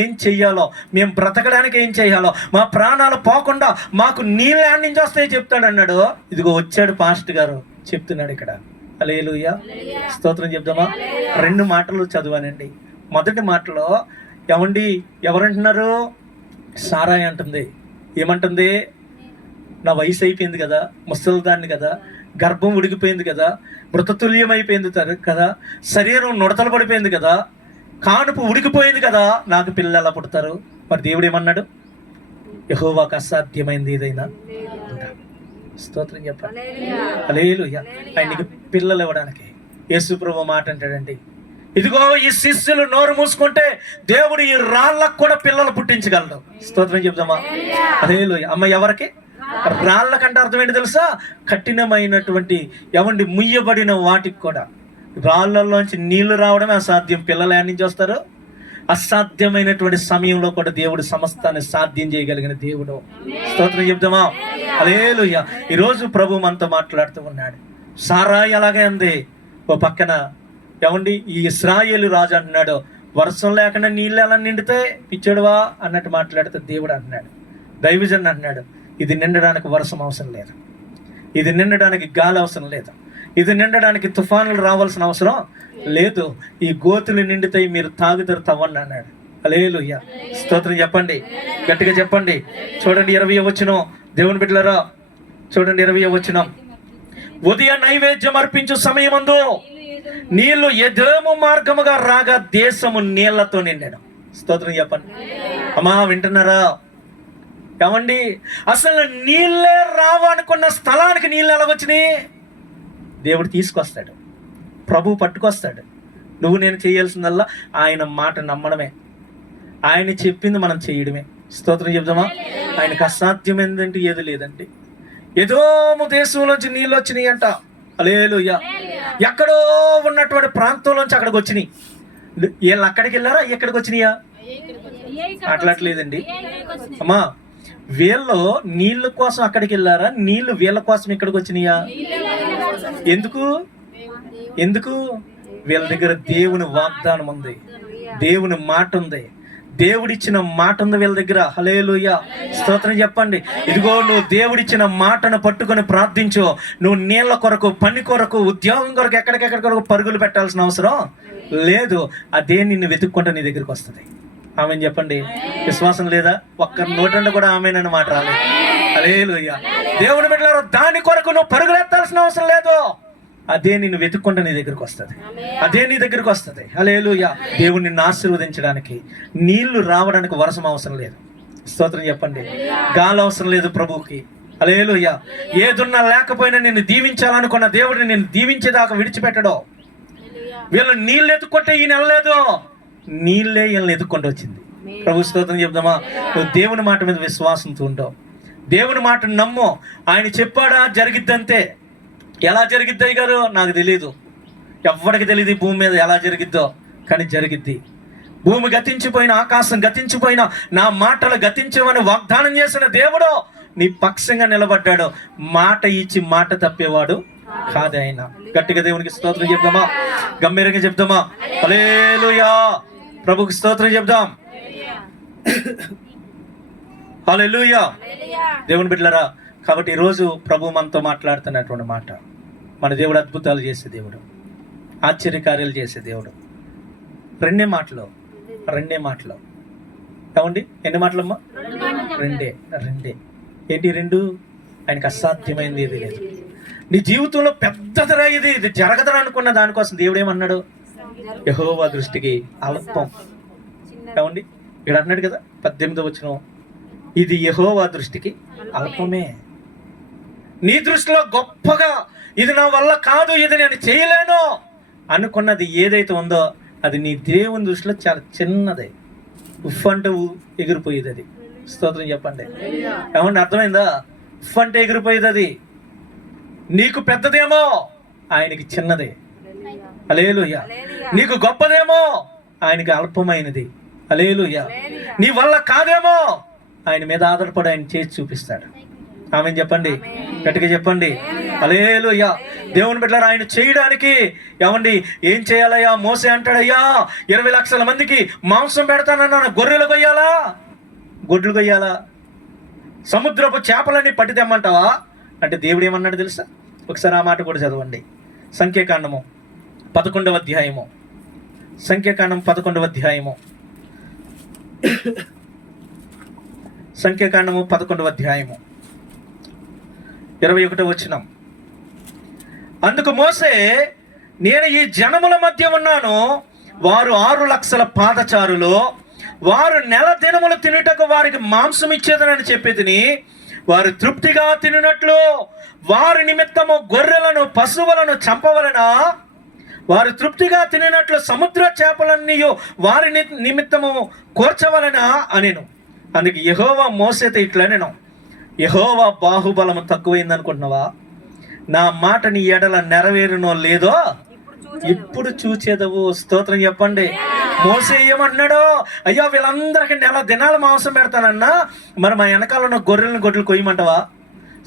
ఏం చెయ్యాలో, మేము బ్రతకడానికి ఏం చెయ్యాలో, మా ప్రాణాలు పోకుండా మాకు నీళ్ళ నుంచి వస్తాయి చెప్తాడు అన్నాడు. ఇదిగో వచ్చాడు పాస్టర్ గారు చెప్తున్నాడు ఇక్కడ. హల్లెలూయా, స్తోత్రం చెప్దామా? 2 మాటలు చదివానండి. మొదటి మాటలో ఏమండి, ఎవరంటున్నారు? సారాయి అంటుంది. ఏమంటుంది? నా వయసు అయిపోయింది కదా, ముసలిదాన్ని కదా, గర్భం ఉడికిపోయింది కదా, మృతతుల్యం అయిపోయింది కదా, శరీరం నుడతలు పడిపోయింది కదా, కానుపు ఉడికిపోయింది కదా, నాకు పిల్లలు ఎలా పుడతారు? మరి దేవుడు ఏమన్నాడు? యెహోవాకు అసాధ్యమైంది ఏదైనా. స్తోత్రం చెప్పండి, హల్లెలూయా. ఆయనకి పిల్లలు ఇవ్వడానికి యేసు ప్రభువు మాట అంటాడండి, ఇదిగో ఈ శిష్యులు నోరు మూసుకుంటే దేవుడు ఈ రాళ్ళకు కూడా పిల్లలు పుట్టించగలడు. స్తోత్రం చెప్దామా? హల్లెలూయా. అమ్మ, ఎవరికి? రాళ్ళ కంటే అర్థం ఏంటి తెలుసా? కఠినమైనటువంటి ఎవండి ముయ్యబడిన వాటికి కూడా రాళ్ళల్లోంచి నీళ్లు రావడమే అసాధ్యం. పిల్లలు ఎక్కడి నుంచి వస్తారు? అసాధ్యమైనటువంటి సమయంలో కూడా దేవుడు సమస్తాన్ని సాధ్యం చేయగలిగిన దేవుడు. స్తోత్రం చెప్దామా? హల్లెలూయా. ఈరోజు ప్రభు మనతో మాట్లాడుతూ ఉన్నాడు. సారాయి అలాగే ఉంది. ఓ పక్కన ఏమండి ఈ ఇశ్రాయేలు రాజు అంటున్నాడు, వర్షం లేకుండా నీళ్ళు ఎలా నిండితే పిచ్చడువా అన్నట్టు మాట్లాడితే దేవుడు అంటున్నాడు, దైవజన్ అంటున్నాడు, ఇది నిండడానికి వర్షం అవసరం లేదు, ఇది నిండడానికి గాలి అవసరం లేదు, ఇది నిండడానికి తుఫానులు రావాల్సిన అవసరం లేదు. ఈ గోతులు నిండితాయి, మీరు తాగుతారు తవ్వండి అన్నాడు. హల్లెలూయా, స్తోత్రం చెప్పండి, గట్టిగా చెప్పండి. చూడండి 20వ వచనం, దేవుని బిడ్డలారా చూడండి 20వ వచనం. ఉదయ నైవేద్యం అర్పించు సమయమందు నీళ్లు ఎదోము మార్గముగా రాగా దేశము నీళ్లతో నిండాను. స్తోత్రం చెప్పండి. అమ్మా, వింటున్నారా? ఏమండి, అసలు నీళ్ళే రావనుకున్న స్థలానికి నీళ్ళు ఎలాగొచ్చినాయి? దేవుడు తీసుకొస్తాడు, ప్రభు పట్టుకొస్తాడు. నువ్వు నేను చేయాల్సిందల్లా ఆయన మాట నమ్మడమే, ఆయన చెప్పింది మనం చేయడమే. స్తోత్రం చెప్దామా? ఆయనకు అసాధ్యమైందంటే ఏది లేదండి. ఎదోము దేశంలోంచి నీళ్ళు వచ్చినాయి అంట. హల్లెలూయా. ఎక్కడో ఉన్నటువంటి ప్రాంతంలోంచి అక్కడికి వచ్చినాయి. వీళ్ళు అక్కడికి వెళ్ళారా, ఎక్కడికి వచ్చినాయా? అట్లట్లేదండి అమ్మా. వీళ్ళు నీళ్ళ కోసం అక్కడికి వెళ్ళారా, నీళ్లు వీళ్ళ కోసం ఇక్కడికి వచ్చినాయా? ఎందుకు? వీళ్ళ దగ్గర దేవుని వాగ్దానం ఉంది, దేవుని మాట ఉంది, దేవుడిచ్చిన మాట ఉంది వీళ్ళ దగ్గర. హల్లెలూయా, స్తోత్రం చెప్పండి. ఇదిగో నువ్వు దేవుడిచ్చిన మాటను పట్టుకొని ప్రార్థించు. నువ్వు నీళ్ళ కొరకు, పని కొరకు, ఉద్యోగం కొరకు ఎక్కడికెక్కడ కొరకు పరుగులు పెట్టాల్సిన అవసరం లేదు. అదే నిన్ను వెతుక్కుంటే నీ దగ్గరికి వస్తుంది. ఆమెను చెప్పండి. విశ్వాసం లేదా? ఒక్క నోటండ కూడా ఆమెనని మాట రాలేదు. హల్లెలూయా. దేవుని బిడ్డలారా, దాని కొరకు నువ్వు పరుగులెత్తాల్సిన అవసరం లేదు. అదే నిన్ను వెతుక్కుంటే నీ దగ్గరికి వస్తుంది, అదే నీ దగ్గరికి వస్తుంది. హల్లెలూయా. దేవుడు నిన్ను ఆశీర్వదించడానికి నీళ్లు రావడానికి వర్షం అవసరం లేదు. స్తోత్రం చెప్పండి. గాలి అవసరం లేదు ప్రభువుకి. హల్లెలూయా. ఏదున్నా లేకపోయినా నిన్ను దీవించాలనుకున్న దేవుడిని నిన్ను దీవించేదాకా విడిచిపెట్టడం. వీళ్ళు నీళ్ళు ఎత్తుకుంటే ఈయన వెళ్ళలేదు, నీళ్ళే వీళ్ళని ఎత్తుకుంటూ వచ్చింది. ప్రభు స్తోత్రం చెప్దామా. నువ్వు దేవుని మాట మీద విశ్వాసంతో ఉంటావు, దేవుని మాటను నమ్ము. ఆయన చెప్పాడా జరిగిద్దంతే. ఎలా జరిగిద్ది అయ్యగారు? నాకు తెలియదు, ఎవరికి తెలియదు ఈ భూమి మీద ఎలా జరిగిద్దో, కానీ జరిగిద్ది. భూమి గతించిపోయిన, ఆకాశం గతించిపోయిన, నా మాటలు గతించమని వాగ్దానం చేసిన దేవుడు నీ పక్షంగా నిలబడ్డాడు. మాట ఇచ్చి మాట తప్పేవాడు కాదు ఆయన. గట్టిగా దేవునికి స్తోత్రం చెప్దామా, గంభీరంగా చెప్దామా. హల్లెలూయా. ప్రభుకి స్తోత్రం చెప్దాం. హల్లెలూయా. దేవుని బిడ్డలారా, కాబట్టి ఈరోజు ప్రభు మనతో మాట్లాడుతున్నటువంటి మాట, మన దేవుడు అద్భుతాలు చేసే దేవుడు, ఆశ్చర్యకార్యాలు చేసే దేవుడు. రెండే మాటలు ఏమండి? ఎన్ని మాటలమ్మా? రెండే. ఏంటి రెండు? ఆయనకు అసాధ్యమైంది ఏది లేదు. నీ జీవితంలో పెద్దదిరా ఇది జరగదురా అనుకున్న దానికోసం దేవుడు ఏమన్నాడు? యెహోవా దృష్టికి అల్పం. ఏమండి? ఇక్కడ అన్నాడు కదా 18వ వచనం, ఇది యెహోవా దృష్టికి అల్పమే. నీ దృష్టిలో గొప్పగా ఇది నా వల్ల కాదు, ఇది నేను చేయలేను అనుకున్నది ఏదైతే ఉందో అది నీ దేవుని దృష్టిలో చాలా చిన్నదే. ఉఫ్ అంటే ఎగిరిపోయేది అది. స్తోత్రం చెప్పండి. ఏమండి? అర్థమైందా? ఉఫ్ అంటే ఎగిరిపోయేది అది. నీకు పెద్దదేమో, ఆయనకి చిన్నదే. హల్లెలూయా. నీకు గొప్పదేమో, ఆయనకి అల్పమైనది. హల్లెలూయా. నీ వల్ల కాదేమో, ఆయన మీద ఆధారపడి ఆయన చేసి చూపిస్తాడు. ఆమేన్ చెప్పండి, గట్టిగా చెప్పండి. హల్లెలూయా. దేవుని బిడ్డలారా, ఆయన చేయడానికి ఏమండి ఏం చేయాలయ్యా? మోసే అంటాడయ్యా 20 లక్షల మందికి మాంసం పెడతానన్నాను, గొర్రెలు కొయ్యాలా, గొడ్లు కొయ్యాలా, సముద్రపు చేపలన్నీ పట్టి తెమ్మంటావా అంటే దేవుడు ఏమన్నాడు తెలుసా? ఒకసారి ఆ మాట కూడా చదవండి. సంఖ్యాకాండము 11వ అధ్యాయము. సంఖ్యాకాండం 11వ అధ్యాయము. సంఖ్యాకాండము 11వ అధ్యాయము 21వ వచనం. అందుకు మోసే, నేను ఈ జనముల మధ్య ఉన్నాను, వారు 6 లక్షల పాదచారులు, వారు నెల దినములు తినుటకు వారికి మాంసం ఇచ్చేదనని చెప్పేదిని, వారు తృప్తిగా తినట్లు వారి నిమిత్తము గొర్రెలను పశువులను చంపవలనా? వారు తృప్తిగా తినట్లు సముద్ర చేపలన్నీ వారి నిమిత్తము కోర్చవలనా అనేను. అందుకు యెహోవా మోసేతో ఇట్లా నేను, యెహోవా బాహుబలము తక్కువైంది అనుకుంటున్నావా? నా మాట నీ ఎడల నెరవేరునో లేదో ఇప్పుడు చూచేదవు. స్తోత్రం చెప్పండి. మోసే ఏమన్నాడు? అయ్యో వీళ్ళందరికీ నెల దినాల మాంసం పెడతానన్నా, మరి మా వెనకాల ఉన్న గొడ్లు కొయ్యమంటావా?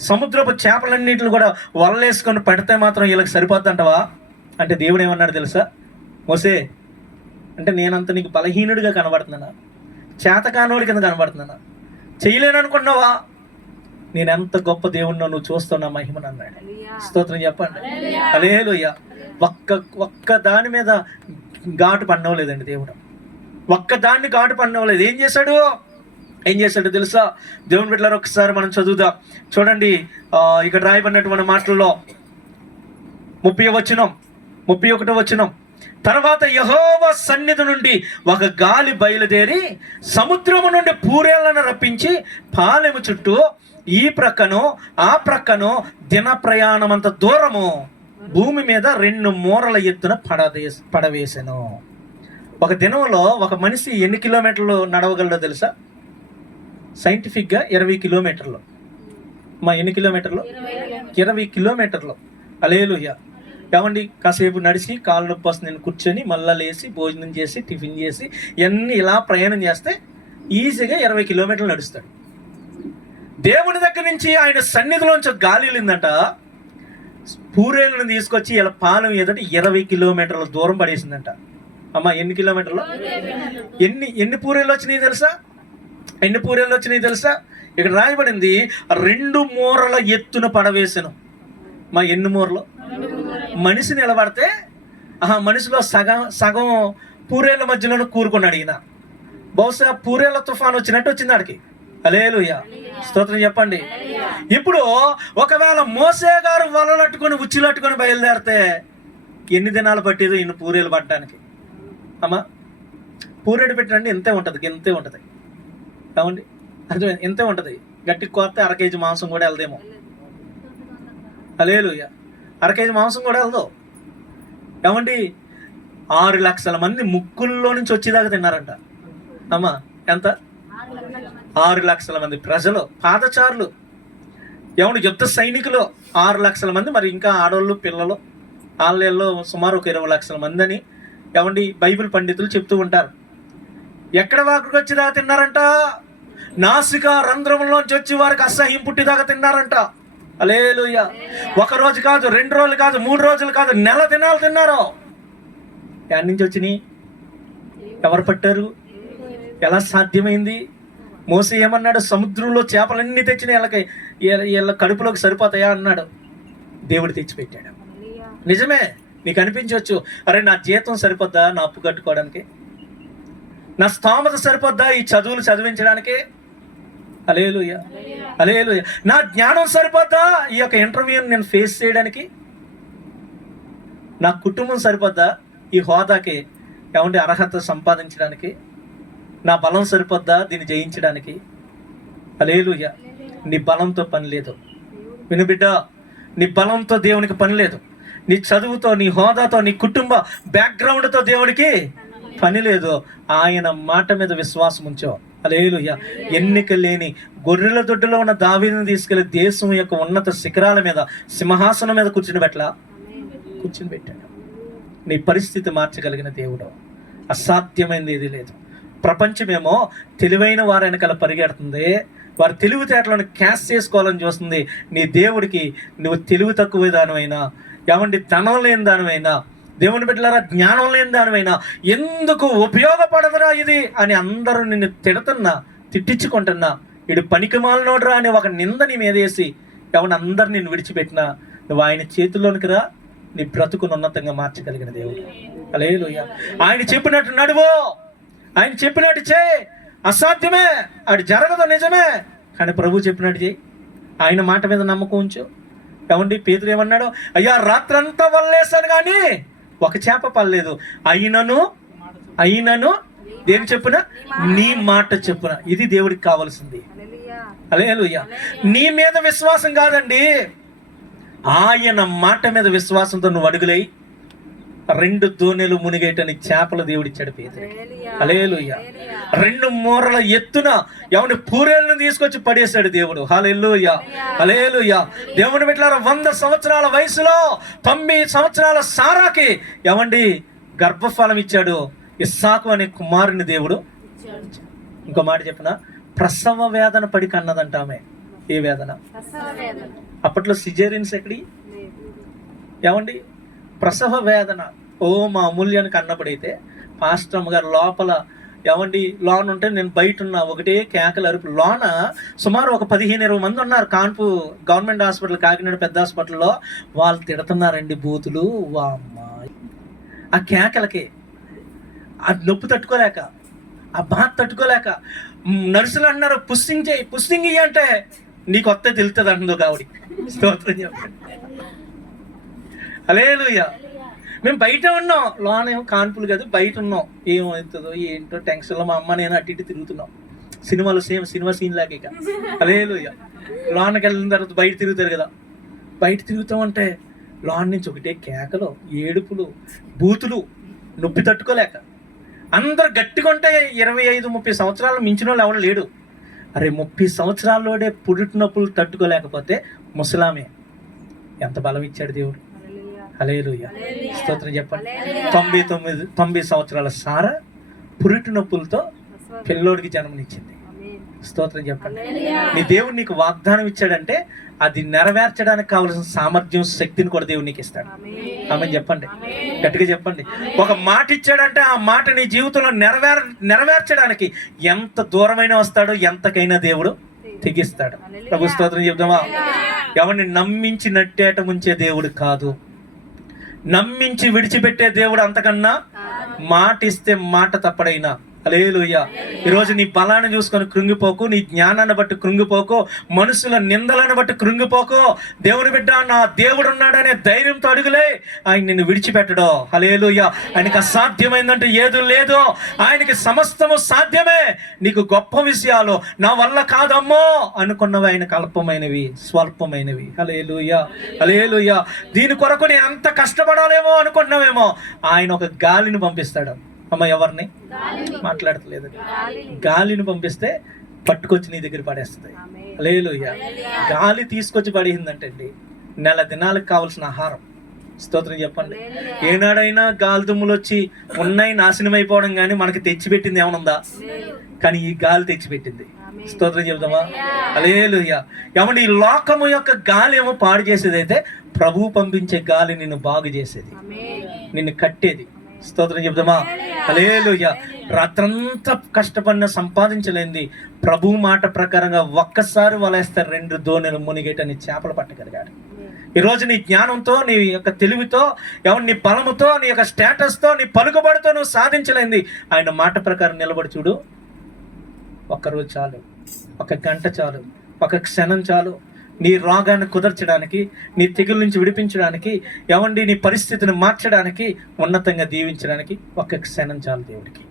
సముద్రపు చేపలన్నింటిని కూడా వలలేసుకొని పడితే మాత్రం వీళ్ళకి సరిపోద్దంటావా అంటే దేవుడు ఏమన్నాడు తెలుసా? మోసే అంటే నేనంత నీకు బలహీనుడిగా కనబడుతున్నానా? చేతకానోడి కింద కనబడుతున్నానా? చేయలేను అనుకున్నావా? నేను ఎంత గొప్ప దేవుణ్ణో నువ్వు చూస్తున్నా మహిమను అన్నాడు. స్తోత్రం చెప్పండి. హల్లెలూయా. ఒక్క దాని మీద ఘాటు పన్నవలేదండి దేవుడు. ఒక్క దాన్ని ఘాటు పన్నవలేదు. ఏం చేశాడు తెలుసా? దేవుని బిడ్డలారా, ఒకసారి మనం చదువుదాం. చూడండి, ఇక్కడ రాయబడినటువంటి మాటల్లో 31వ వచనం. తర్వాత యెహోవా సన్నిధి నుండి ఒక గాలి బయలుదేరి సముద్రము నుండి పూరేళ్లను రప్పించి పాలెము చుట్టూ ఈ ప్రక్కను ఆ ప్రక్కను దిన ప్రయాణమంత దూరము భూమి మీద 2 మూరల ఎత్తున పడవేసెను. ఒక దినంలో ఒక మనిషి ఎన్ని కిలోమీటర్లు నడవగలడో తెలుసా? సైంటిఫిక్గా 20 కిలోమీటర్లు. ఎన్ని కిలోమీటర్లు? 20 కిలోమీటర్లు. హల్లెలూయా. ఏమండి? కాసేపు నడిచి కాళ్ళు నొప్పి వస్తుంది, నేను కూర్చొని మళ్ళీ లేచి భోజనం చేసి టిఫిన్ చేసి ఇవన్నీ ఇలా ప్రయాణం చేస్తే ఈజీగా 20 కిలోమీటర్లు నడుస్తాడు. దేవుని దగ్గర నుంచి ఆయన సన్నిధిలోంచి గాలి వెళ్ళిందట, పూరేలను తీసుకొచ్చి ఇలా పాలెం ఎదుట 20 కిలోమీటర్ల దూరం పడేసిందంట. అమ్మ ఎన్ని కిలోమీటర్లు? ఎన్ని పూరేళ్ళు వచ్చినాయి తెలుసా? ఇక్కడ రాయబడింది 2 మూరల ఎత్తున పడవేసెను. ఎన్ని మూరలు? మనిషి నిలబడితే మనిషిలో సగం పూరేళ్ళ మధ్యలో కూరుకున్నాడు ఈయన. బహుశా పూరేళ్ళ తుఫాన్ వచ్చినట్టు వచ్చింది ఆడికి. హల్లెలూయా. స్తోత్రం చెప్పండి. ఇప్పుడు ఒకవేళ మోసే గారు వలలట్టుకొని ఉచ్చులట్టుకొని బయలుదేరితే ఎన్ని దినాలు పట్టేదో ఇన్ని పూరేలు పట్టడానికి? పూరేడు పెట్టండి ఇంతే ఉంటుంది. ఏమండి? అర్థం ఎంతే ఉంటుంది, గట్టి కోస్తే 1 కేజీ మాంసం కూడా వెళ్దేమో. హల్లెలూయా. 1 కేజీ మాంసం కూడా వెళ్దాం. ఏమండి 6 లక్షల మంది ముక్కుల్లో నుంచి వచ్చేదాకా తిన్నారంట. అమ్మా ఎంత? 6 లక్షల మంది ప్రజలు, పాదచారులు, ఏమండి యుద్ధ సైనికులు 6 లక్షల మంది. మరి ఇంకా ఆడవాళ్ళు పిల్లలు వాళ్ళల్లో సుమారు ఒక 20 లక్షల మంది అని ఏమండి బైబిల్ పండితులు చెప్తూ ఉంటారు. ఎక్కడ వారికి వచ్చేదాకా తిన్నారంట? నాసికా రంధ్రంలోంచి వచ్చి వారికి అసహ్యం పుట్టిదాకా తిన్నారంట. హల్లెలూయా. 1 రోజు కాదు, 2 రోజులు కాదు, 3 రోజులు కాదు, నెల దినాలు తిన్నారు. ఎక్కడి నుంచి వచ్చినాయి? ఎవరు పట్టారు? ఎలా సాధ్యమైంది? మోసే ఏమన్నాడు? సముద్రంలో చేపలన్నీ తెచ్చిన వీళ్ళ కడుపులోకి సరిపోతాయా అన్నాడు. దేవుడు తెచ్చిపెట్టాడు. నిజమే, నీకు అనిపించవచ్చు, అరే నా జీతం సరిపోద్దా నా అప్పు కట్టుకోవడానికి, నా స్తోమత సరిపోద్దా ఈ చదువులు చదివించడానికి, హల్లెలూయా హల్లెలూయా, నా జ్ఞానం సరిపోద్దా ఈ యొక్క ఇంటర్వ్యూని నేను ఫేస్ చేయడానికి, నా కుటుంబం సరిపోద్దా ఈ హోదాకి ఏమంటే అర్హత సంపాదించడానికి, నా బలం సరిపోద్దా దీన్ని జయించడానికి. హల్లెలూయా. నీ బలంతో పని లేదు. విను బిడ్డ, నీ బలంతో దేవునికి పని లేదు. నీ చదువుతో, నీ హోదాతో, నీ కుటుంబ బ్యాక్గ్రౌండ్తో దేవుడికి పని లేదు. ఆయన మాట మీద విశ్వాసం ఉంచో. హల్లెలూయా. ఎన్నిక లేని గొర్రెల దొడ్డులో ఉన్న దావీదును తీసుకెళ్లి దేశం యొక్క ఉన్నత శిఖరాల మీద, సింహాసనం మీద కూర్చుని పెట్టాడు. నీ పరిస్థితి మార్చగలిగిన దేవుడు. అసాధ్యమైనది ఏది లేదు. ప్రపంచమేమో తెలివైన వారి వెనకాల పరిగెడుతుంది, వారి తెలివితేటలను క్యాష్ చేసుకోవాలని చూస్తుంది. నీ దేవుడికి నువ్వు తెలివి తక్కువ దానివైనా, ఏమండి ధనం లేని దానివైనా, దేవుని బిడ్డలారా జ్ఞానం లేని దానివైనా, ఎందుకు ఉపయోగపడదురా ఇది అని అందరూ నిన్ను తిట్టించుకుంటున్నా, వీడు పనికి మాలినోడురా అని ఒక నింద నీ మీదేసి ఎవరిని అందరు నిన్ను విడిచిపెట్టినా, నువ్వు ఆయన చేతుల్లోనికి రా. నీ బ్రతుకును ఉన్నతంగా మార్చగలిగిన దేవుడు. హల్లెలూయా. ఆయన చెప్పినట్టు నడువు, ఆయన చెప్పినట్టు చేయి. అసాధ్యమే, అది జరగదు, నిజమే, కానీ ప్రభు చెప్పినట్టు చేయి. ఆయన మాట మీద నమ్మకం ఉంచు. ఏమండి పేతురు ఏమన్నాడు? అయ్యా రాత్రంతా వల్లేసాను కానీ ఒక చేప పడలేదు, అయినను దేని చెప్పున? నీ మాట చెప్పున. ఇది దేవుడికి కావాల్సింది. హల్లెలూయా. నీ మీద విశ్వాసం కాదండి, ఆయన మాట మీద విశ్వాసంతో నువ్వు అడుగులై 2 దోణెలు మునిగేటని చేపలు దేవుడిచ్చాడు పేతురికి. హల్లెలూయా. 2 మూరల ఎత్తున ఎవని పూరేళ్ళను తీసుకొచ్చి పడేశాడు దేవుడు. హల్లెలూయా హల్లెలూయా. దేవుని బిడ్డలారా 100 సంవత్సరాల వయసులో 9 సంవత్సరాల సారాకి ఏమండి గర్భఫలం ఇచ్చాడు. ఇస్సాకు అనే కుమారుని దేవుడు. ఇంకో మాట చెప్పిన, ప్రసవ వేదన పడి కన్నదంట ఆమె. ఏ వేదన? అప్పట్లో సిజేరియన్స్ ఎక్కడి? ఏమండి ప్రసవ వేదన. ఓ మా అమూల్యానికి అన్నప్పుడైతే పాస్టమ్ గారు లోపల ఏమండి లోన్ ఉంటే నేను బయట ఉన్నా, ఒకటే కేకలు అరుపు. లోన సుమారు ఒక 15-20 మంది ఉన్నారు. కాన్పు గవర్నమెంట్ హాస్పిటల్, కాకినాడ పెద్ద హాస్పిటల్లో. వాళ్ళు తిడుతున్నారండి బూతులు. వామ్మా, ఆ కేకలకి ఆ నొప్పి తట్టుకోలేక, ఆ బాధ తట్టుకోలేక నర్సులు అన్నారు పుస్సింగ్ ఇయ్యి అంటే నీకు వస్తే తెలుస్తుంది అంటుందో కావడి. స్తోత్రం చెప్పండి. హల్లెలూయా. మేము బయట ఉన్నాం, లోన ఏమో కాన్పులు కదా, బయట ఉన్నాం. ఏమవుతుందో ఏంటో టెన్షన్లో మా అమ్మ నేను అటు ఇటు తిరుగుతున్నాం. సినిమాలో సినిమా సీన్ లాగా ఇక. హల్లెలూయా. లోనకి వెళ్ళిన తర్వాత బయట తిరుగుతారు కదా, బయట తిరుగుతామంటే లోన్ నుంచి ఒకటే కేకలు, ఏడుపులు, బూతులు, నొప్పి తట్టుకోలేక. అందరు గట్టిగా ఉంటే 25-30 సంవత్సరాలు మించిన వాళ్ళు ఎవరు లేడు. అరే 30 సంవత్సరాల్లోనే పురిటి నొప్పులు తట్టుకోలేకపోతే ముసలామే. ఎంత బలం ఇచ్చాడు దేవుడు. హల్లెలూయా. స్తోత్రం చెప్పండి. 90 సంవత్సరాల సారా పురిటి నొప్పులతో పిల్లోడికి జన్మనిచ్చింది. స్తోత్రం చెప్పండి. నీ దేవుడు నీకు వాగ్దానం ఇచ్చాడంటే అది నెరవేర్చడానికి కావలసిన సామర్థ్యం, శక్తిని కూడా దేవుడు నీకు ఇస్తాడు. ఆమె చెప్పండి, గట్టిగా చెప్పండి. ఒక మాట ఇచ్చాడంటే ఆ మాట నీ జీవితంలో నెరవేర్చడానికి ఎంత దూరమైనా వస్తాడో, ఎంతకైనా దేవుడు తెగిస్తాడు. ప్రభు స్తోత్రం చెప్దామా? ఎవరిని నమ్మించి నట్టేట ముంచే దేవుడు కాదు, నమ్మించి విడిచిపెట్టే దేవుడు అంతకన్నా. మాట ఇస్తే మాట తప్పడైనా, హల్లెలూయా. ఈరోజు నీ బలాన్ని చూసుకొని కృంగిపోకు, నీ జ్ఞానాన్ని బట్టి కృంగిపోకు, మనుషుల నిందలను బట్టి కృంగిపోకు. దేవుని బిడ్డ, నా దేవుడు ఉన్నాడనే ధైర్యంతో అడుగులే. ఆయన నిన్ను విడిచిపెట్టడు. హల్లెలూయా. ఆయనకు అసాధ్యమైందంటే ఏది లేదు. ఆయనకి సమస్తము సాధ్యమే. నీకు గొప్ప విషయాలు నా వల్ల కాదమ్మో అనుకున్నవి ఆయనకు అల్పమైనవి, స్వల్పమైనవి. హల్లెలూయా, హల్లెలూయా. దీని కొరకు నేను అంత కష్టపడాలేమో అనుకుంటున్నావేమో, ఆయన ఒక గాలిని పంపిస్తాడు. అమ్మ, ఎవరిని మాట్లాడతలేదు, గాలిని పంపిస్తే పట్టుకొచ్చి నీ దగ్గర పడేస్తుంది. హల్లెలూయా. గాలి తీసుకొచ్చి పడేసిందంటే అండి, నెల దినాలకు కావాల్సిన ఆహారం. స్తోత్రం చెప్పండి. ఏనాడైనా గాలి దుమ్ములు వచ్చి ఉన్నాయి నాశనం అయిపోవడం కానీ మనకి తెచ్చిపెట్టింది ఏమనుందా? కానీ ఈ గాలి తెచ్చిపెట్టింది. స్తోత్రం చెబుదామా? హల్లెలూయా. ఏమంటే ఈ లోకము యొక్క గాలి ఏమో పాడు చేసేది అయితే, ప్రభువు పంపించే గాలి నిన్ను బాగు చేసేది, నిన్ను కట్టేది. స్తోత్రం చెబుదామా? హల్లెలూయా. రాత్రంతా కష్టపడిన సంపాదించలేంది ప్రభు మాట ప్రకారంగా ఒక్కసారి వలేస్తే 2 దోణులు మునిగేటని చేపలు పట్టగలిగాడు. ఈరోజు నీ జ్ఞానంతో, నీ యొక్క తెలివితో, నీ బలముతో, నీ యొక్క స్టేటస్తో, నీ పలుకుబడితో నువ్వు సాధించలేంది ఆయన మాట ప్రకారం నిలబడి చూడు. ఒక్కరోజు చాలు, 1 గంట చాలు, 1 క్షణం చాలు. నీ రోగాన్ని కుదర్చడానికి, నీ తెగుల నుంచి విడిపించడానికి, నీ పరిస్థితిని మార్చడానికి, ఉన్నతంగా దీవించడానికి 1 క్షణం చాలు దేవుడికి.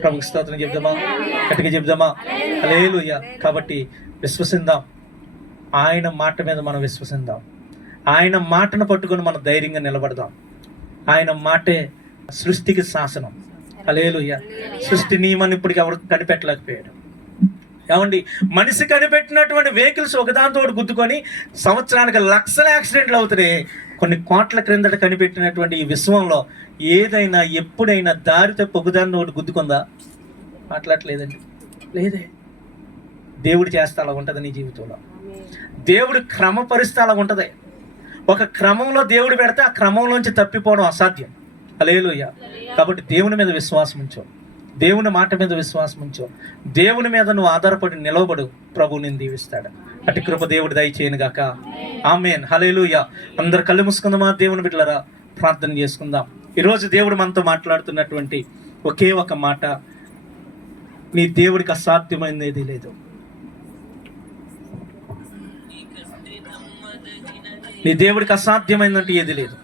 ప్రభుకి స్తోత్రం చెప్దామా? గట్టిగా చెప్దామా? హల్లెలూయా. కాబట్టి విశ్వసిద్దాం, ఆయన మాట మీద మనం విశ్వసిద్దాం. ఆయన మాటను పట్టుకొని మనం ధైర్యంగా నిలబడదాం. ఆయన మాటే సృష్టికి శాసనం. హల్లెలూయా. సృష్టి నియమాన్ని ఇప్పటికి ఎవరు కనిపెట్టలేకపోయాడు. మనిషి కనిపెట్టినటువంటి వెహికల్స్ ఒకదానితో గుద్దుకొని సంవత్సరానికి లక్షల యాక్సిడెంట్లు అవుతున్నాయి. కొన్ని కోట్ల క్రిందట కనిపెట్టినటువంటి ఈ విశ్వంలో ఏదైనా ఎప్పుడైనా దారి తప్పి ఒకదాన్ని ఒకటి గుద్దుకుందా? మాట్లాడలేదండి, లేదే. దేవుడు చేస్తే అలా ఉంటుంది నీ జీవితంలో. దేవుడు క్రమపరిస్తే అలా ఉంటుంది. ఒక క్రమంలో దేవుడు పెడితే ఆ క్రమంలోంచి తప్పిపోవడం అసాధ్యం. హల్లెలూయా. కాబట్టి దేవుని మీద విశ్వాసం ఉంచు, దేవుని మాట మీద విశ్వాసం ఉంచు, దేవుని మీద నువ్వు ఆధారపడి నిలవబడు. ప్రభు నిన్ను దీవిస్తాడు. అటు కృప దేవుడు దయచేయను గాక. ఆమేన్. హల్లెలూయా. అందరు కళ్ళు మూసుకుందామా? దేవుని బిడ్డలారా, ప్రార్థన చేసుకుందాం. ఈరోజు దేవుడు మనతో మాట్లాడుతున్నటువంటి ఒకే ఒక మాట, నీ దేవుడికి అసాధ్యమైనది లేదు. నీ దేవుడికి అసాధ్యమైందంటే ఏది లేదు.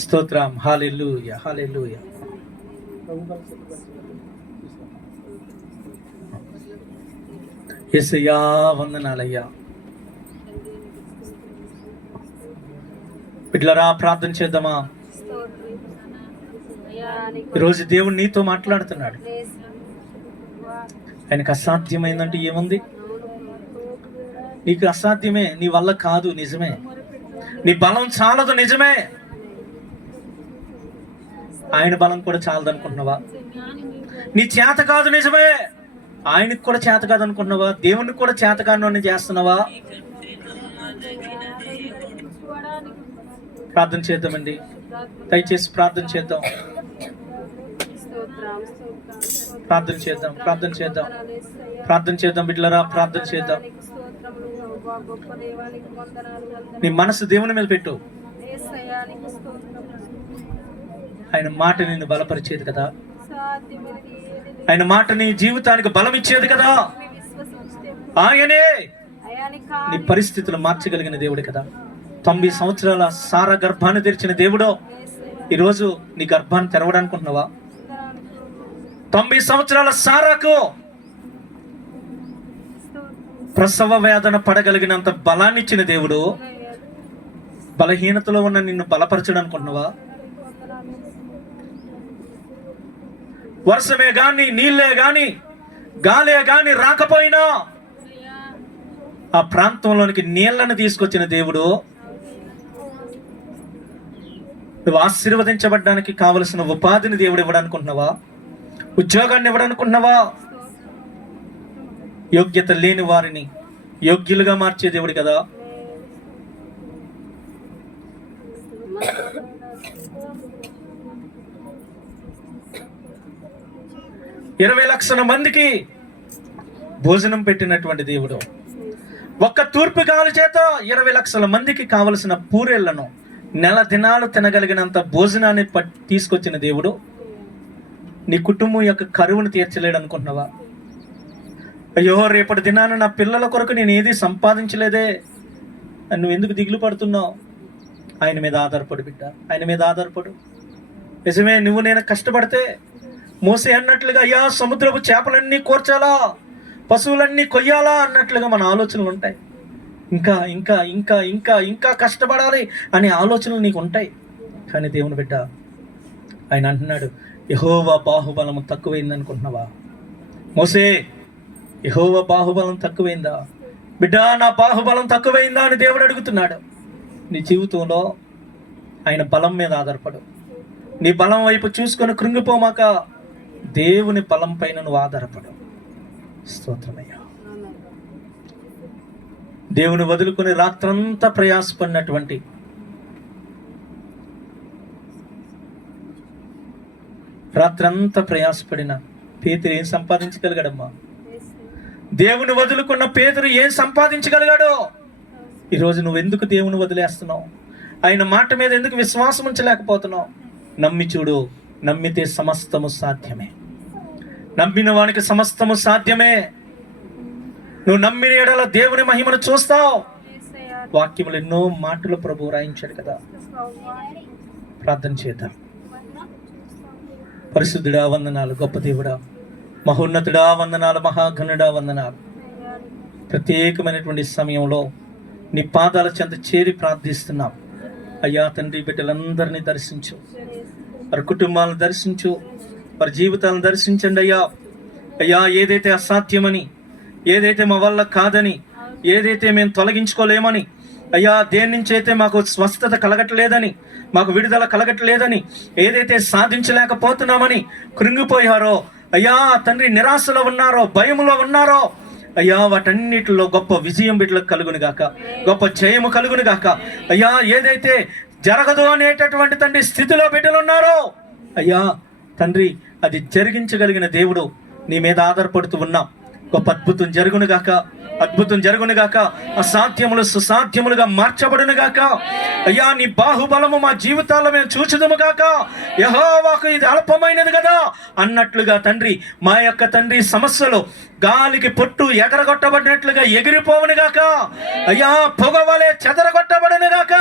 స్తోత్రం. హల్లెలూయా, హల్లెలూయా. యేసయ్యా వందనాలయ్యా. బిడ్డలారా, ప్రార్థన చేద్దామా? ఈరోజు దేవుడు నీతో మాట్లాడుతున్నాడు. ఆయనకు అసాధ్యమైందంటే ఏముంది? నీకు అసాధ్యమే, నీ వల్ల కాదు, నిజమే. నీ బలం చాలదు, నిజమే. ఆయన బలం కూడా చాలదు అనుకుంటున్నావా? నీ చేత కాదు, నిజమే. ఆయనకు కూడా చేత కాదు అనుకుంటున్నావా? దేవునికి కూడా చేత కాని చేస్తున్నావా? ప్రార్థన చేద్దామండి, దయచేసి ప్రార్థన చేద్దాం, ప్రార్థన చేద్దాం, ప్రార్థన చేద్దాం, ప్రార్థన చేద్దాం. బిడ్డలారా, ప్రార్థన చేద్దాం. నీ మనసు దేవుని మీద పెట్టు. ఆయన మాట నిన్ను బలపరిచేది కదా, ఆయన మాట నీ జీవితానికి బలం ఇచ్చేది కదా. ఆయనే నీ పరిస్థితులు మార్చగలిగిన దేవుడు కదా. 90 సంవత్సరాల సారా గర్భాన్ని తెరిచిన దేవుడు ఈరోజు నీ గర్భాన్ని తెరవడానుకుంటున్నావా? 90 సంవత్సరాల సారాకు ప్రసవ వేదన పడగలిగినంత బలాన్ని ఇచ్చిన దేవుడు బలహీనతలో ఉన్న నిన్ను బలపరచడం అనుకుంటున్నావా? వర్షమే గాని, నీళ్ళే గాని, గాలే గాని రాకపోయినా ఆ ప్రాంతంలోనికి నీళ్లను తీసుకొచ్చిన దేవుడు నువ్వు ఆశీర్వదించబడ్డానికి కావలసిన ఉపాధిని దేవుడు ఇవ్వడానుకుంటున్నావా? ఉద్యోగాన్ని ఇవ్వడానుకుంటున్నావా? యోగ్యత లేని వారిని యోగ్యులుగా మార్చే దేవుడు కదా. ఇరవై లక్షల మందికి భోజనం పెట్టినటువంటి దేవుడు ఒక్క తూర్పు గాలి చేత 20 లక్షల మందికి కావలసిన పూరేళ్లను నెల దినాలు తినగలిగినంత భోజనాన్ని తీసుకొచ్చిన దేవుడు నీ కుటుంబం యొక్క కరువును తీర్చలేడు అనుకుంటున్నావా? అయ్యో రేపటి దినాన నా పిల్లల కొరకు నేను ఏది సంపాదించలేదే అని నువ్వు ఎందుకు దిగులు పడుతున్నావు? ఆయన మీద ఆధారపడు బిడ్డ, ఆయన మీద ఆధారపడు. నిజమే, నువ్వు నేను కష్టపడితే మోసే అన్నట్లుగా అయ్యా సముద్రపు చేపలన్నీ కోర్చాలా, పశువులన్నీ కొయ్యాలా అన్నట్లుగా మన ఆలోచనలు ఉంటాయి. ఇంకా ఇంకా ఇంకా ఇంకా ఇంకా కష్టపడాలి అనే ఆలోచనలు నీకు ఉంటాయి. కానీ దేవుని బిడ్డ ఆయన అంటున్నాడు, యెహోవా బాహుబలము తక్కువైంది అనుకుంటున్నావా? మోసే, యెహోవా బాహుబలం తక్కువైందా? బిడ్డ, నా బాహుబలం తక్కువైందా అని దేవుడు అడుగుతున్నాడు. నీ జీవితంలో ఆయన బలం మీద ఆధారపడు. నీ బలం వైపు చూసుకొని కృంగిపోమాక దేవుని బలం పైన నువ్వు ఆధారపడు. స్తోత్రమయ్యా. దేవుని వదులుకొని రాత్రంతా ప్రయాసపడినటువంటి పేతురు ఏం సంపాదించగలిగాడమ్మా? దేవుని వదులుకున్న పేతురు ఏం సంపాదించగలిగాడో? ఈరోజు నువ్వెందుకు దేవుని వదిలేస్తున్నావు? ఆయన మాట మీద ఎందుకు విశ్వాసం ఉంచలేకపోతున్నావు? నమ్మి చూడు, నమ్మితే సమస్తము సాధ్యమే. నమ్మిన వానికి సమస్తము సాధ్యమే. నువ్వు నమ్మిన ఎడల దేవుని మహిమను చూస్తావు. వాక్యములు ఎన్నో మాటలు ప్రభు రాయించాడు కదా. ప్రార్థన చేద్దాం. పరిశుద్ధుడా వందనాలు, గొప్ప దేవుడా, మహోన్నతుడా వందనాలు, మహాఘనుడా వందనాలు. ప్రత్యేకమైనటువంటి సమయంలో నీ పాదాల చెంత చేరి ప్రార్థిస్తున్నాం. అయ్యా తండ్రి, బిడ్డలందరినీ దర్శించు, వారి కుటుంబాలను దర్శించు, వారి జీవితాలను దర్శించండి అయ్యా. అయ్యా, ఏదైతే అసాధ్యమని, ఏదైతే మా వల్ల కాదని, ఏదైతే మేము తొలగించుకోలేమని, అయ్యా దేని నుంచి అయితే మాకు స్వస్థత కలగట్లేదని, మాకు విడుదల కలగట్లేదని, ఏదైతే సాధించలేకపోతున్నామని కృంగిపోయారో అయ్యా తండ్రి, నిరాశలో ఉన్నారో, భయములో ఉన్నారో అయ్యా, వాటన్నిటిలో గొప్ప విజయం బిడ్డలకు కలుగును గాక, గొప్ప జయము కలుగును గాక. అయ్యా, ఏదైతే జరగదు అనేటటువంటి తండ్రి స్థితిలో బిడ్డలు ఉన్నారో అయ్యా తండ్రి, అది జరిగించగలిగిన దేవుడు నీ మీద ఆధారపడుతూ ఉన్నాం. గొప్ప అద్భుతం జరుగును గాక, అద్భుతం జరుగును గాక. అసాధ్యములు సుసాధ్యములుగా మార్చబడును గాక. అయ్యా, నీ బాహుబలము మా జీవితాల్లో మేము చూచుదుము గాక. యెహోవాకు ఇది అల్పమైనది కదా అన్నట్లుగా తండ్రి, మా యొక్క తండ్రి సమస్యలు గాలికి పొట్టు ఎగరగొట్టబడినట్లుగా ఎగిరిపోవును గాక. అయ్యా, పొగవలే చెదరగొట్టబడును గాక.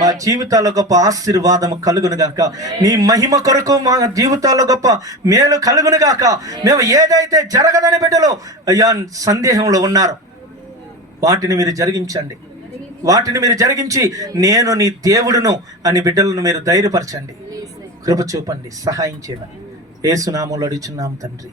మా జీవితాల్లో గొప్ప ఆశీర్వాదము కలుగును గాక. నీ మహిమ కొరకు మా జీవితాల్లో గొప్ప మేలు కలుగును గాక. మేము ఏదైతే జరగదని బిడ్డలు అయ్యా సందేహంలో ఉన్నారు, వాటిని మీరు జరిగించండి. వాటిని మీరు జరిగించి నేను నీ దేవుడును అని బిడ్డలను మీరు ధైర్యపరచండి. కృప చూపండి, సహాయం చేయండి. యేసు నామములో అడుగుచున్నాం తండ్రి.